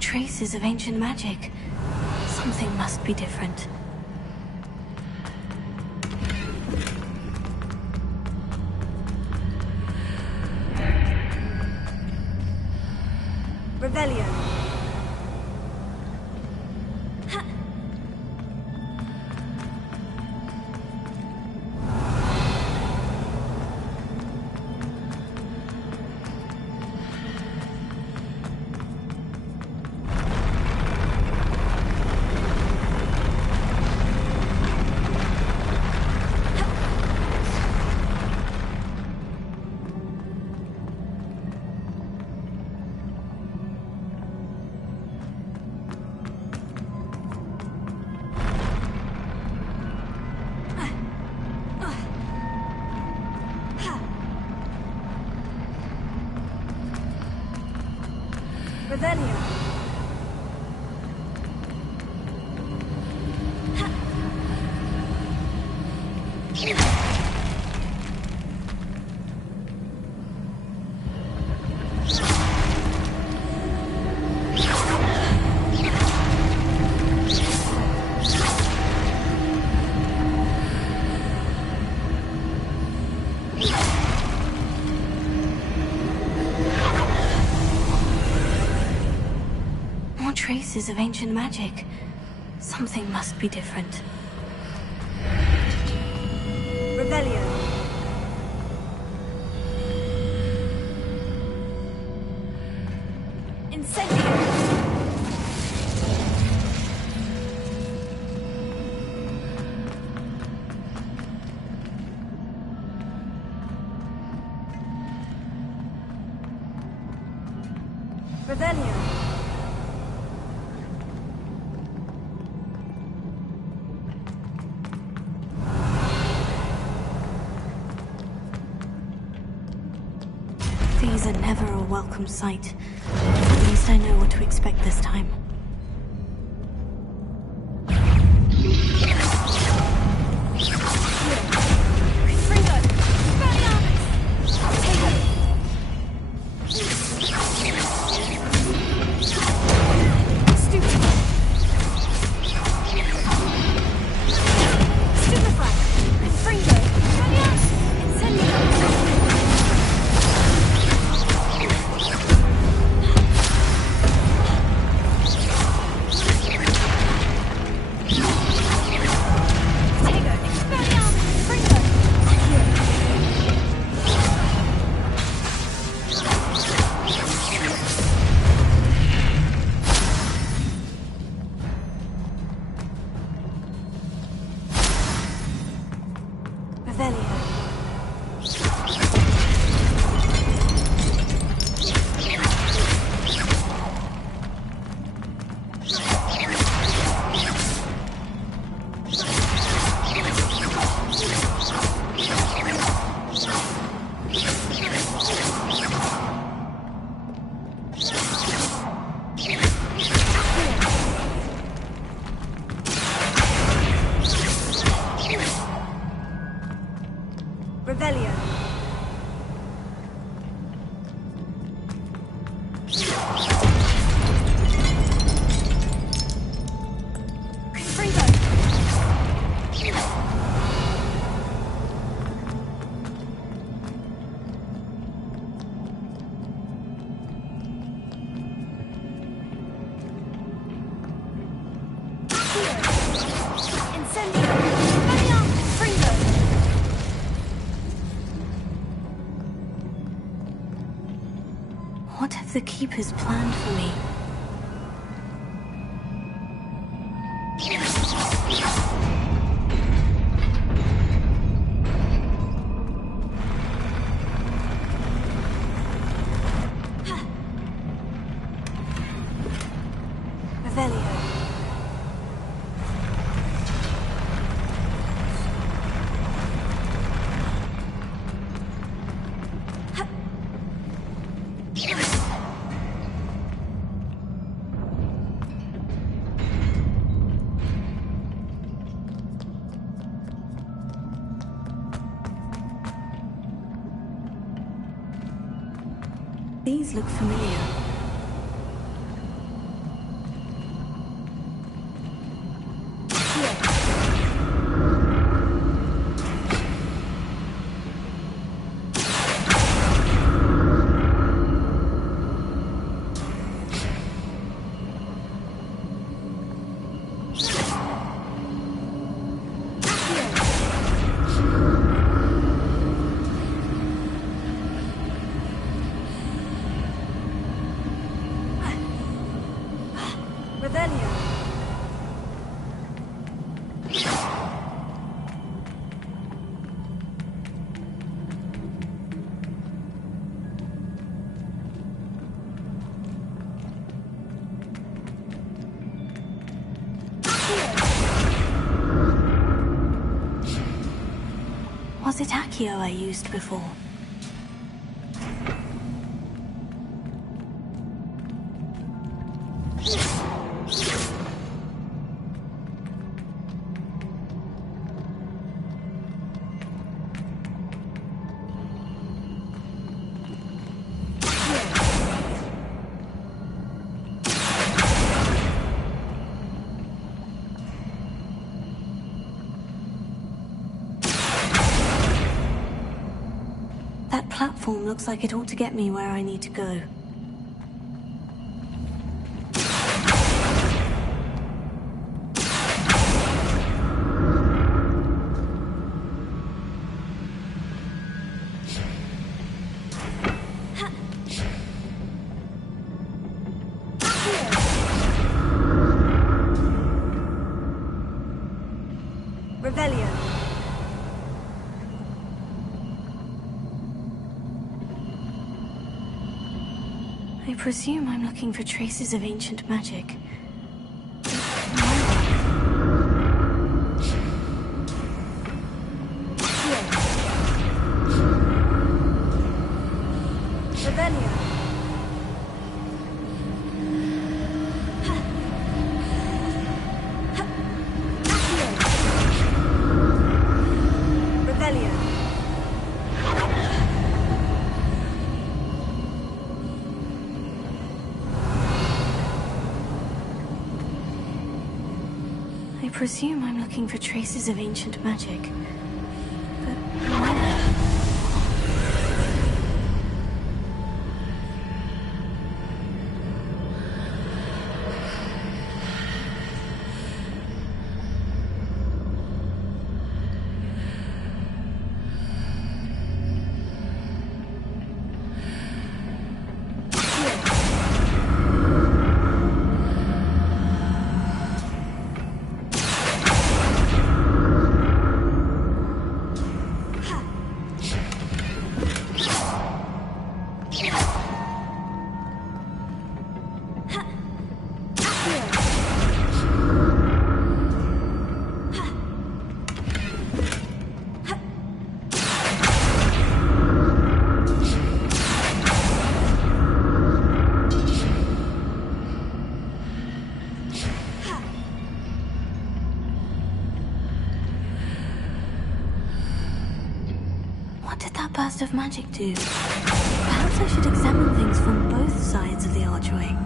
Traces of ancient magic. Something must be different. Revelio. Traces of ancient magic. Something must be different. Revelio. Incendio. Revelio. These are never a welcome sight. At least I know what to expect this time. Revelio. What have the Keepers planned for me? Revelio. These look familiar. Was it Accio I used before? That platform looks like it ought to get me where I need to go. Revelio. I presume I'm looking for traces of ancient magic. I presume I'm looking for traces of ancient magic. But where? What did that burst of magic do? Perhaps I should examine things from both sides of the archway.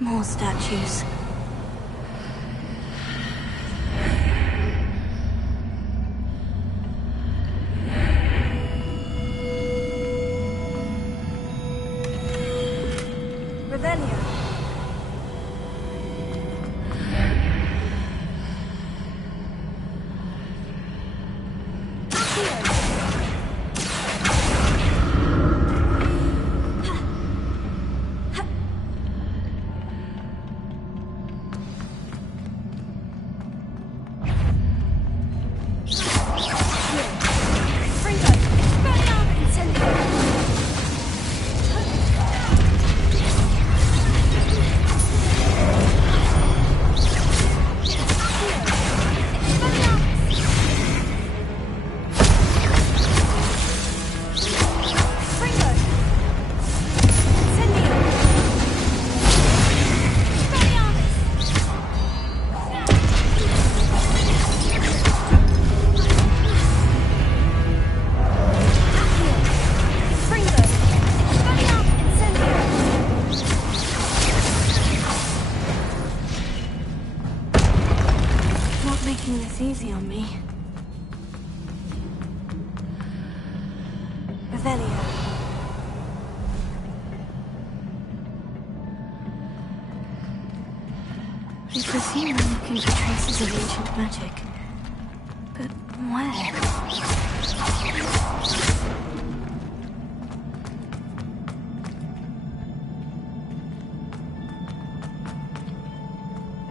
More statues. Easy on me. Revelio. I presume I'm looking for traces of ancient magic. But where?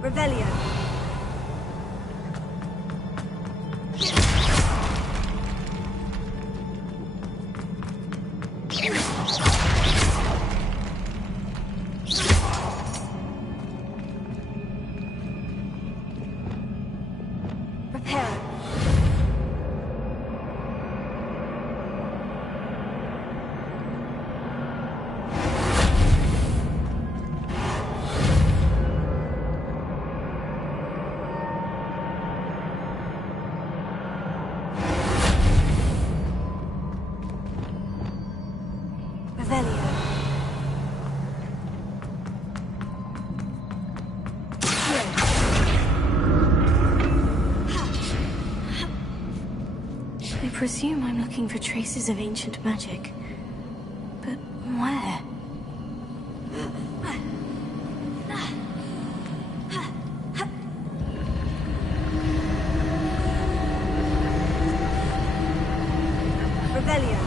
Revelio. I presume I'm looking for traces of ancient magic. But where? Revelio.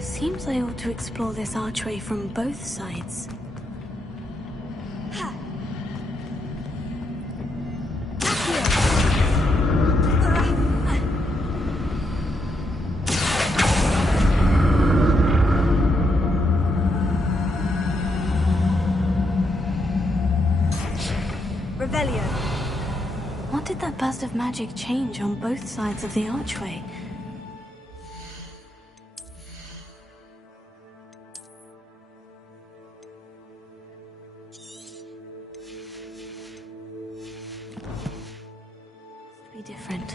Seems I ought to explore this archway from both sides. Revelio. What did that burst of magic change on both sides of the archway? Be different.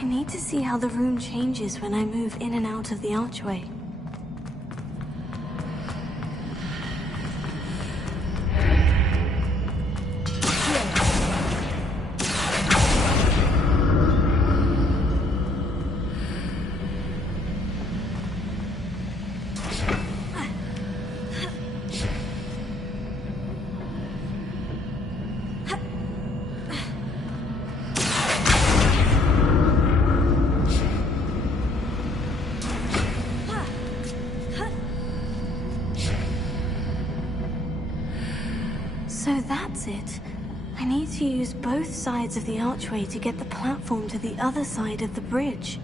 I need to see how the room changes when I move in and out of the archway. So that's it. I need to use both sides of the archway to get the platform to the other side of the bridge.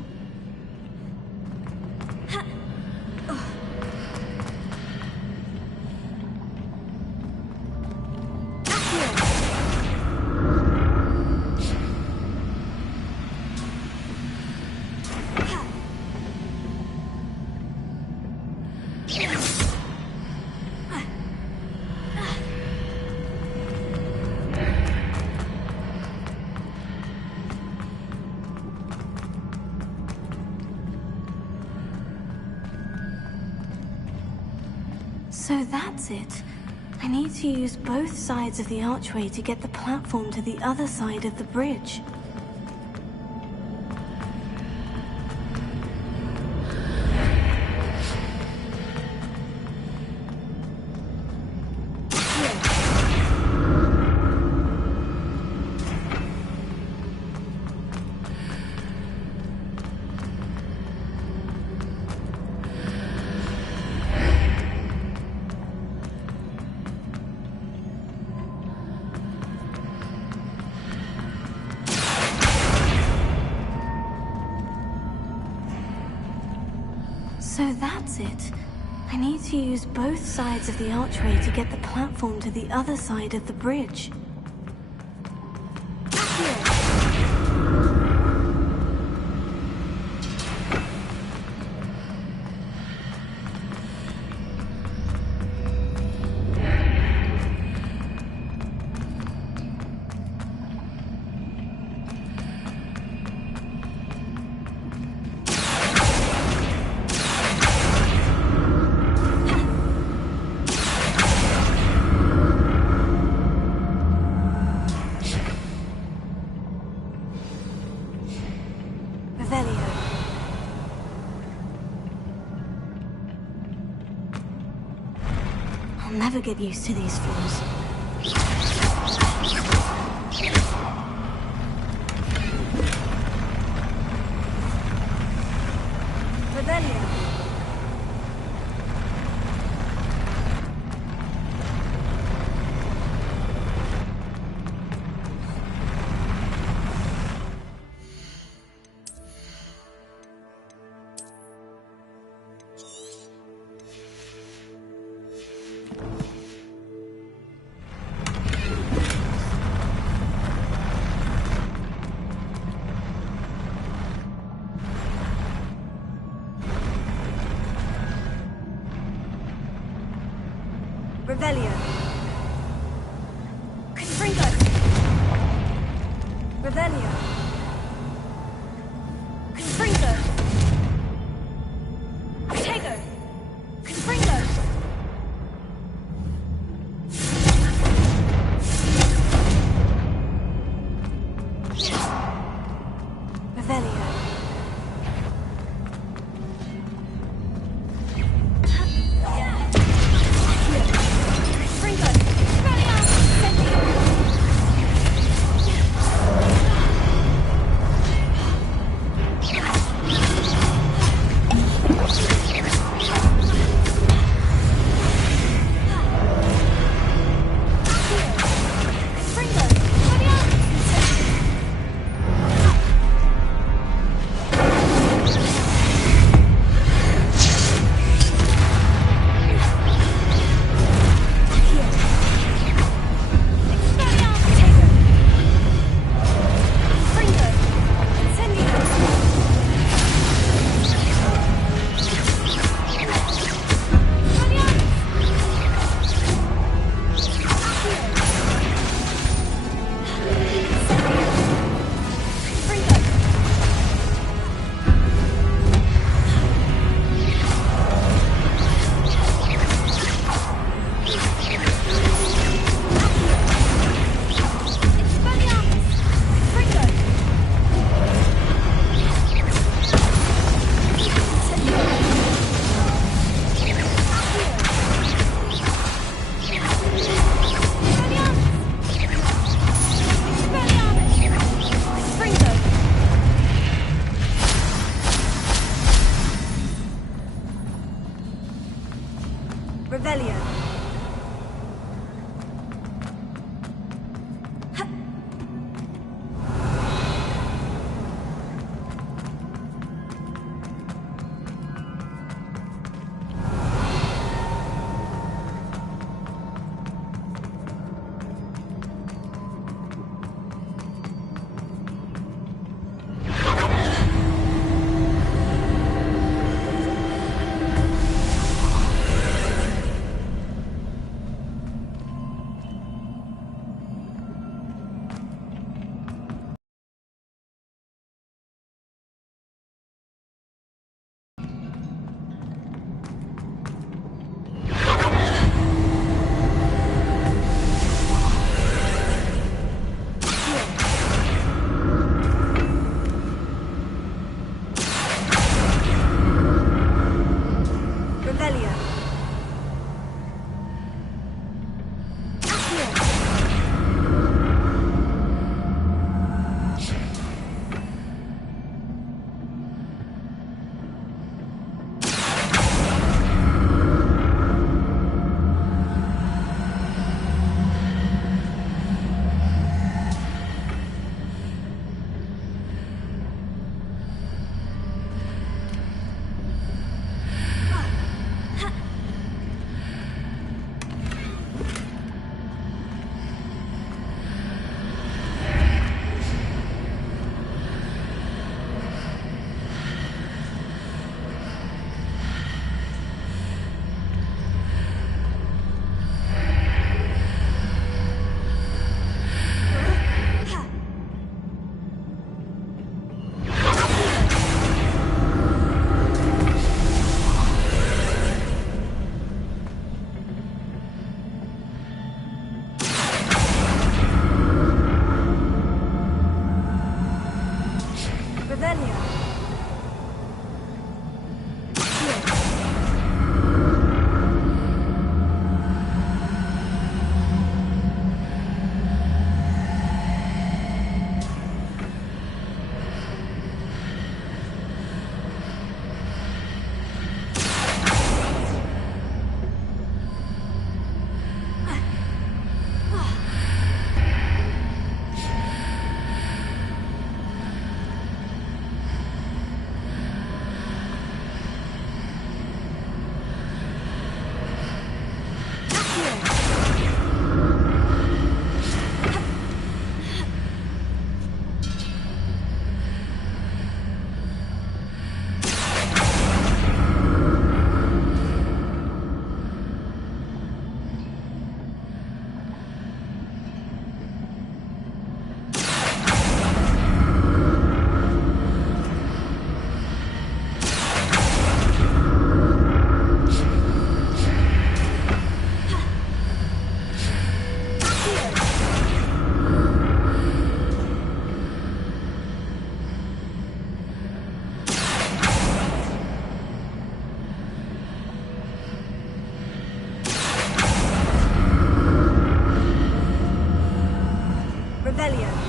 So that's it. I need to use both sides of the archway to get the platform to the other side of the bridge. So that's it. I need to use both sides of the archway to get the platform to the other side of the bridge. I'll never get used to these floors. Revelio. Confringo. Revelio. Confringo. Tego. Confringo. Revelio. Revelio.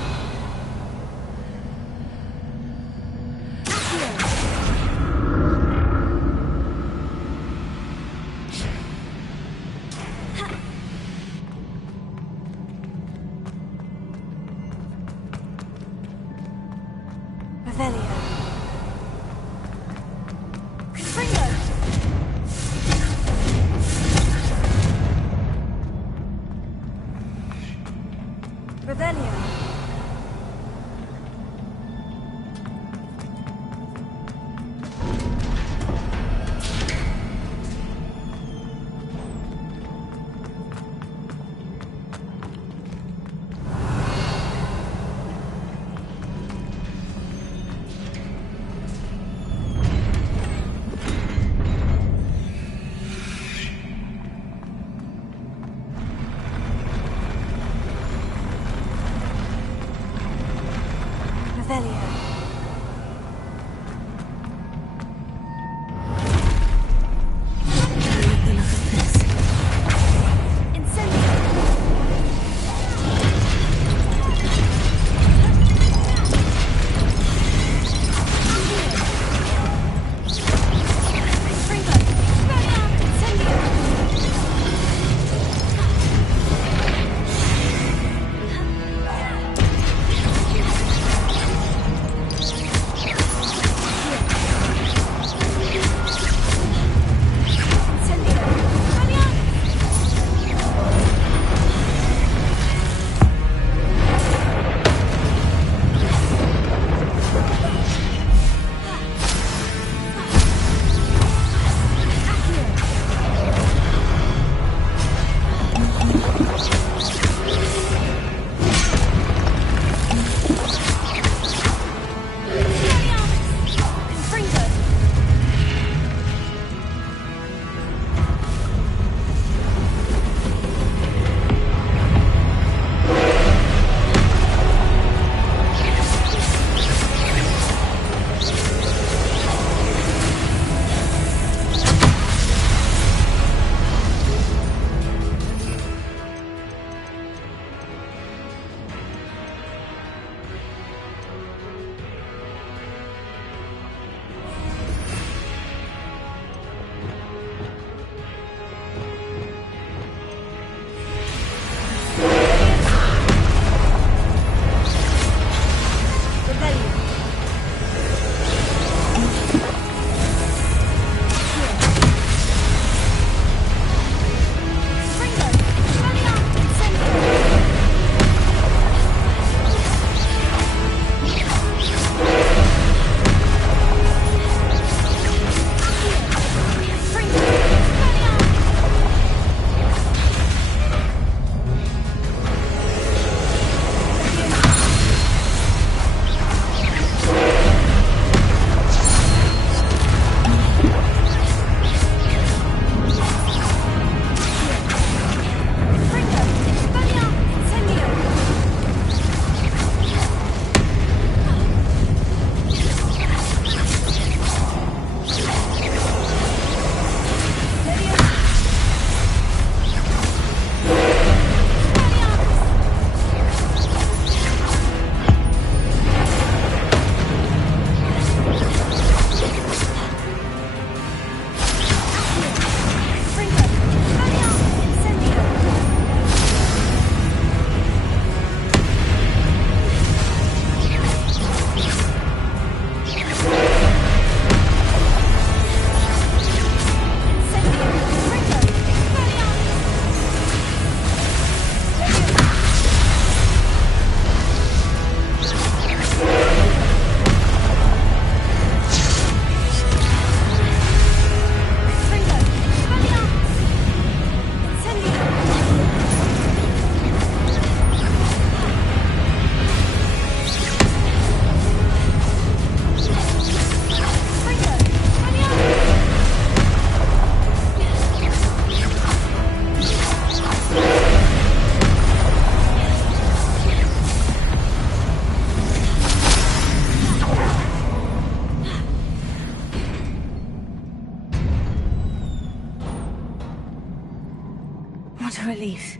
What a relief.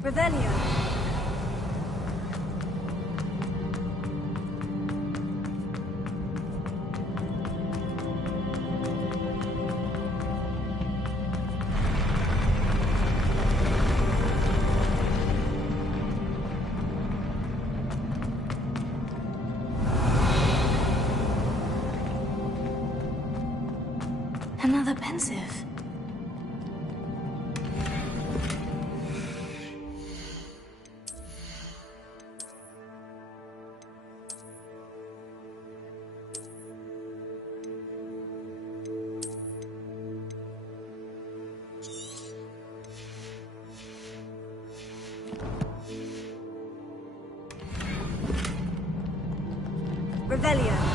Revelio. Another pensive. Revelio.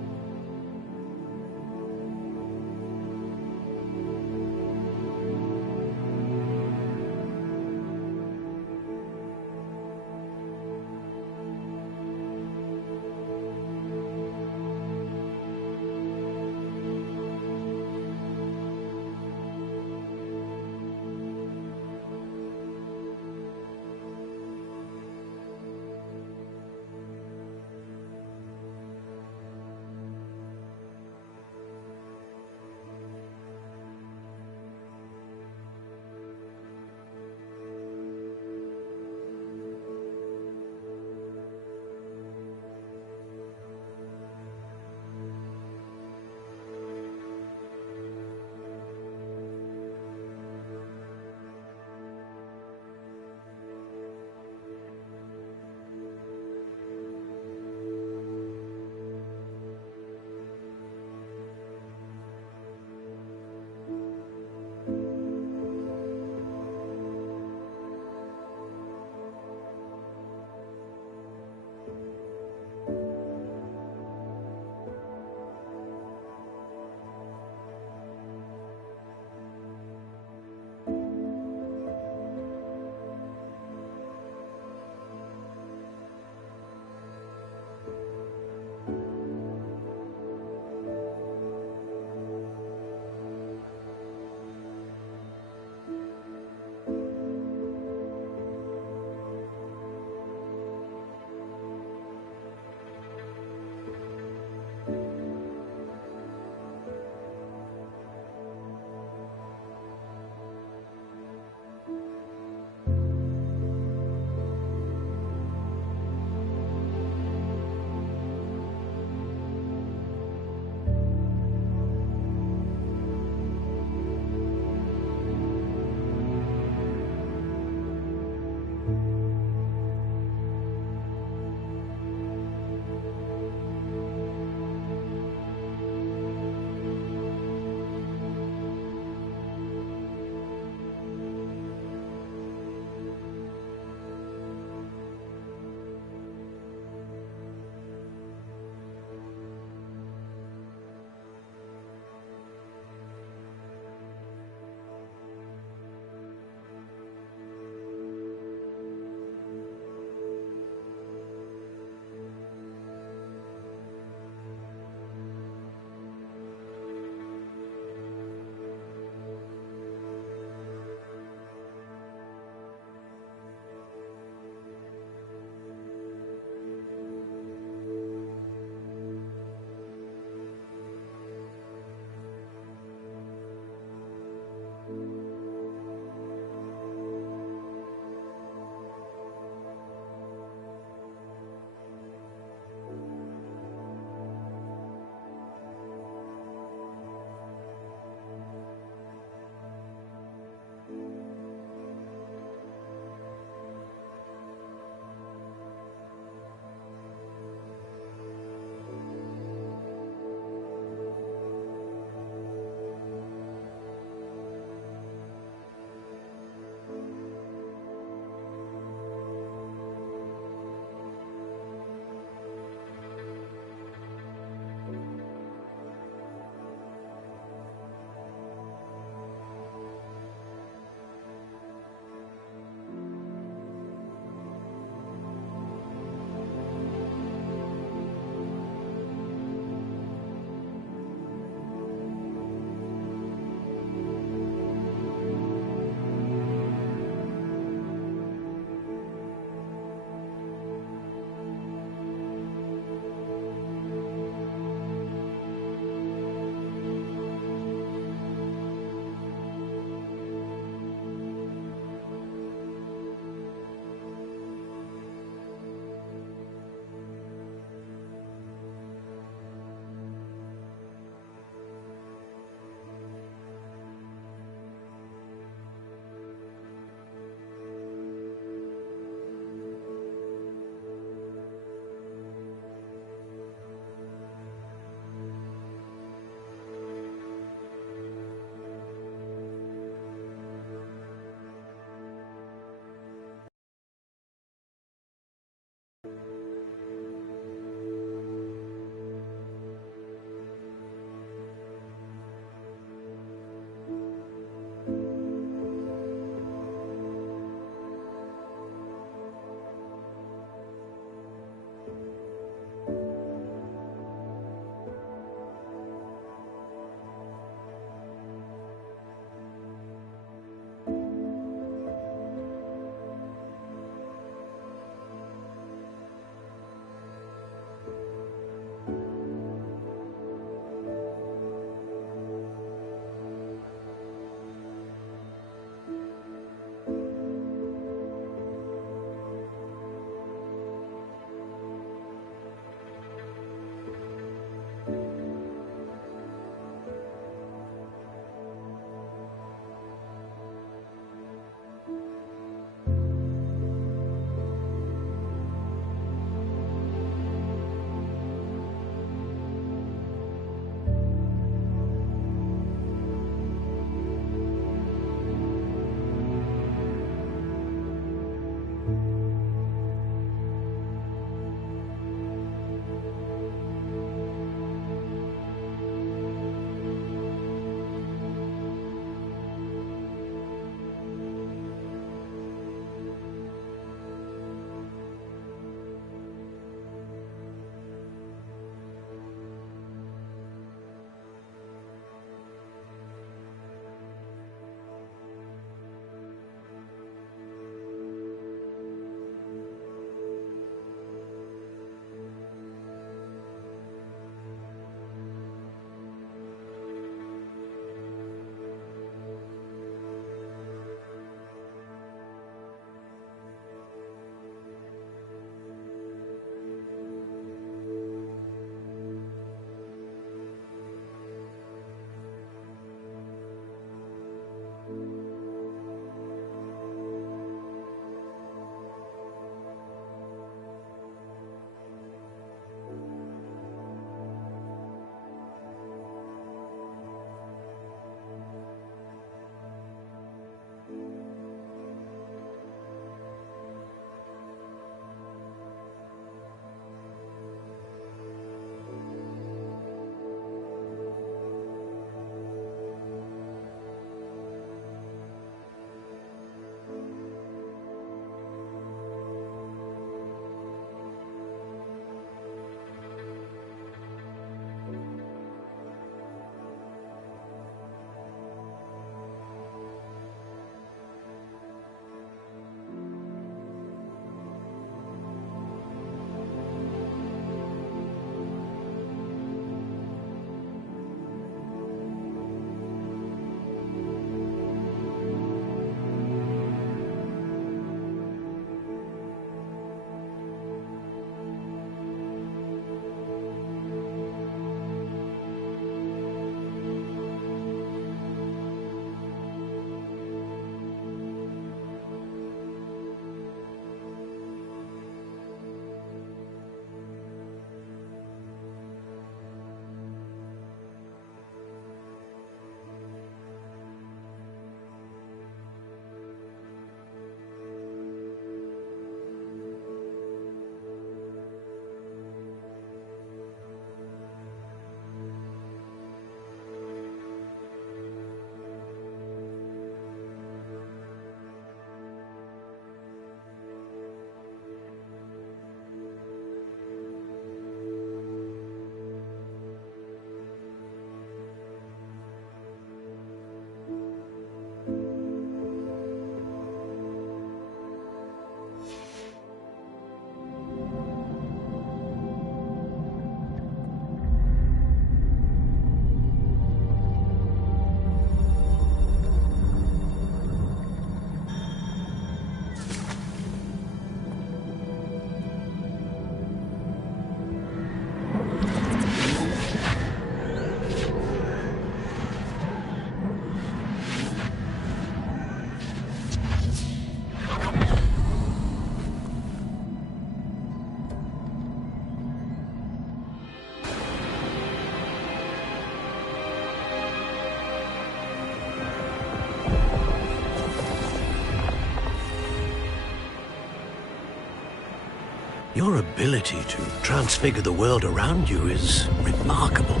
Your ability to transfigure the world around you is remarkable.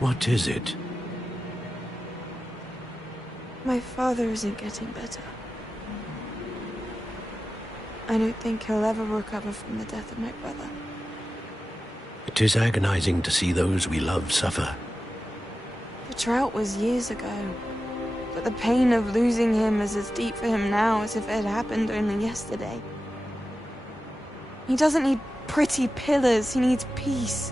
What is it? My father isn't getting better. I don't think he'll ever recover from the death of my brother. It is agonizing to see those we love suffer. The drought was years ago, but the pain of losing him is as deep for him now as if it had happened only yesterday. He doesn't need pretty pillars, he needs peace.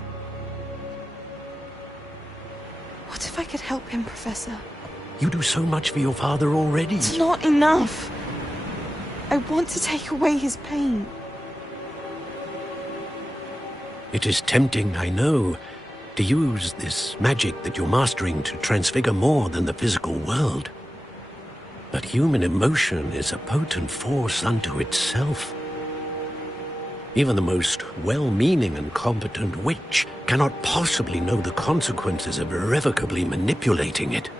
What if I could help him, Professor? You do so much for your father already. It's not enough. I want to take away his pain. It is tempting, I know, to use this magic that you're mastering to transfigure more than the physical world. But human emotion is a potent force unto itself. Even the most well-meaning and competent witch cannot possibly know the consequences of irrevocably manipulating it.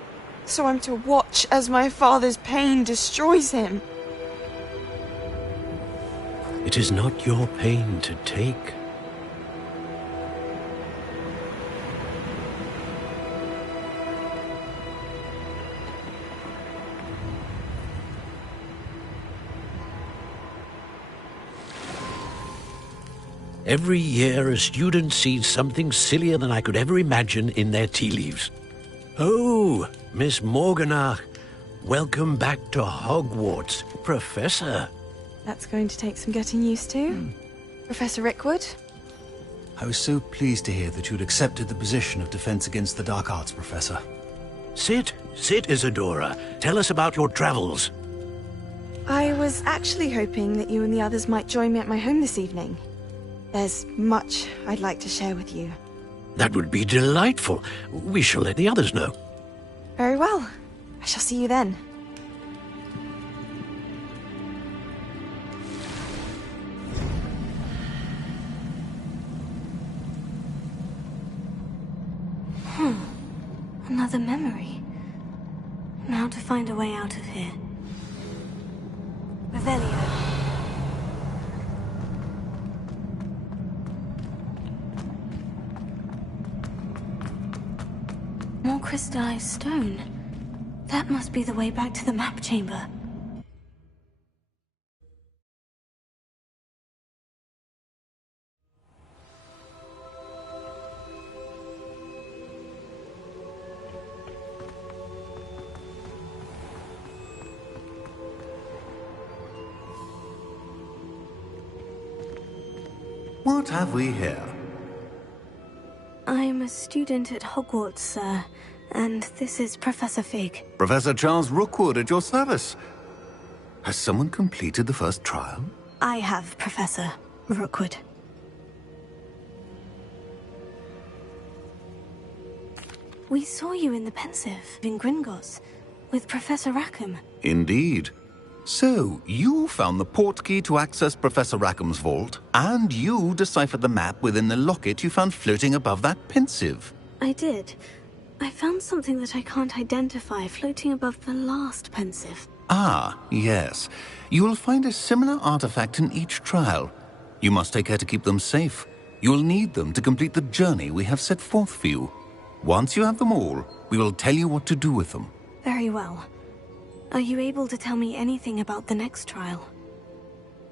So I'm to watch as my father's pain destroys him. It is not your pain to take. Every year, a student sees something sillier than I could ever imagine in their tea leaves. Oh, Miss Morganach, welcome back to Hogwarts, Professor. That's going to take some getting used to. Professor Rickwood? I was so pleased to hear that you'd accepted the position of Defense Against the Dark Arts, Professor. Sit, Isadora. Tell us about your travels. I was actually hoping that you and the others might join me at my home this evening. There's much I'd like to share with you. That would be delightful. We shall let the others know. Very well. I shall see you then. Another memory. Now to find a way out of here. Revelio. More crystallized stone. That must be the way back to the map chamber. What have we here? I'm a student at Hogwarts, sir, and this is Professor Fig. Professor Charles Rookwood at your service. Has someone completed the first trial? I have, Professor Rookwood. We saw you in the Pensive, in Gringotts, with Professor Rackham. Indeed. So, you found the portkey to access Professor Rackham's vault, and you deciphered the map within the locket you found floating above that Pensive. I did. I found something that I can't identify floating above the last Pensive. Ah, yes. You will find a similar artifact in each trial. You must take care to keep them safe. You will need them to complete the journey we have set forth for you. Once you have them all, we will tell you what to do with them. Very well. Are you able to tell me anything about the next trial?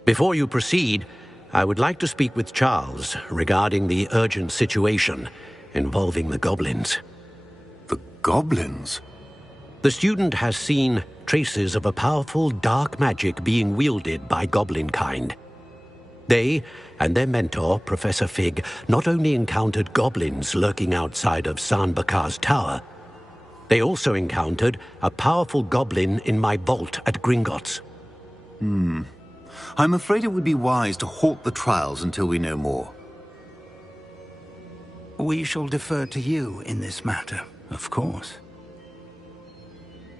Before you proceed, I would like to speak with Charles regarding the urgent situation involving the goblins. The goblins? The student has seen traces of a powerful dark magic being wielded by goblin kind. They and their mentor, Professor Fig, not only encountered goblins lurking outside of San Bakar's tower, they also encountered a powerful goblin in my vault at Gringotts. I'm afraid it would be wise to halt the trials until we know more. We shall defer to you in this matter, of course.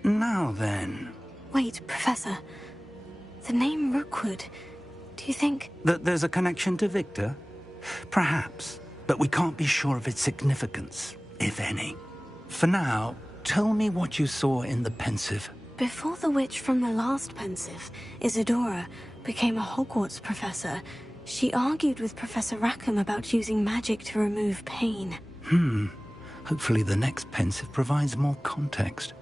Now then... Wait, Professor. The name Rookwood. Do you think... that there's a connection to Victor? Perhaps, but we can't be sure of its significance, if any. For now, tell me what you saw in the Pensive. Before the witch from the last pensive, Isadora, became a Hogwarts professor, she argued with Professor Rackham about using magic to remove pain. Hopefully the next pensive provides more context.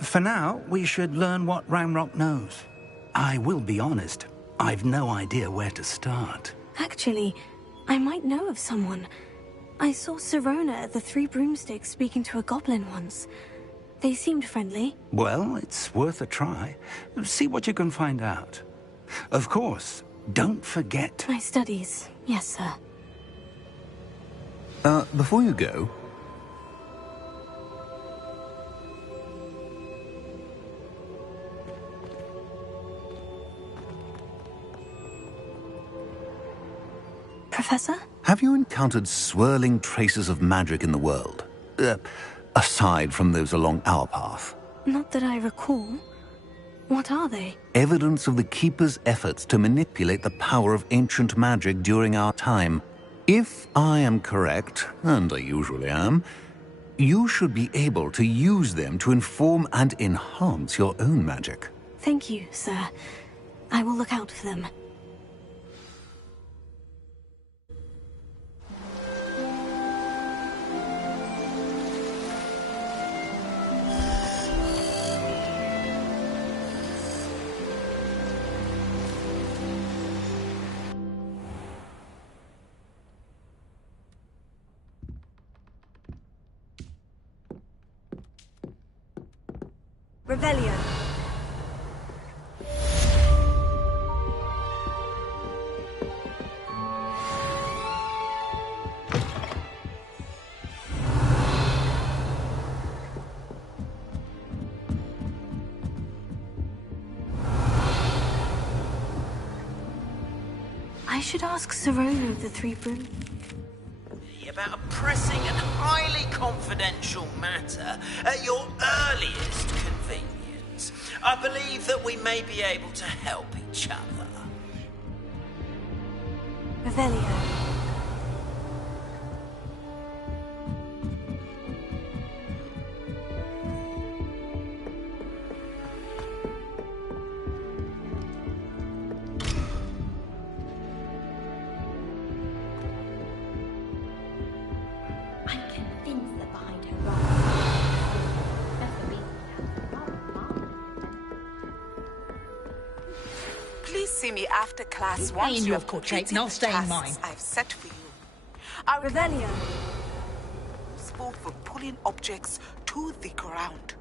For now, we should learn what Ranrock knows. I will be honest, I've no idea where to start. Actually, I might know of someone. I saw Sirona at the Three Broomsticks speaking to a goblin once. They seemed friendly. Well, it's worth a try. See what you can find out. Of course, don't forget... My studies, yes, sir. Before you go... Professor? Have you encountered swirling traces of magic in the world? Aside from those along our path? Not that I recall. What are they? Evidence of the Keeper's efforts to manipulate the power of ancient magic during our time. If I am correct, and I usually am, you should be able to use them to inform and enhance your own magic. Thank you, sir. I will look out for them. Revelio. I should ask Sirona of the Three Broom. About a pressing and highly confidential matter at your earliest convenience. I believe that we may be able to help each other. Revelio. Please see me after class once in you your have portrait, completed and I'll the stay in tasks mine. I've set for you. I Revelio. responsible for pulling objects to the ground.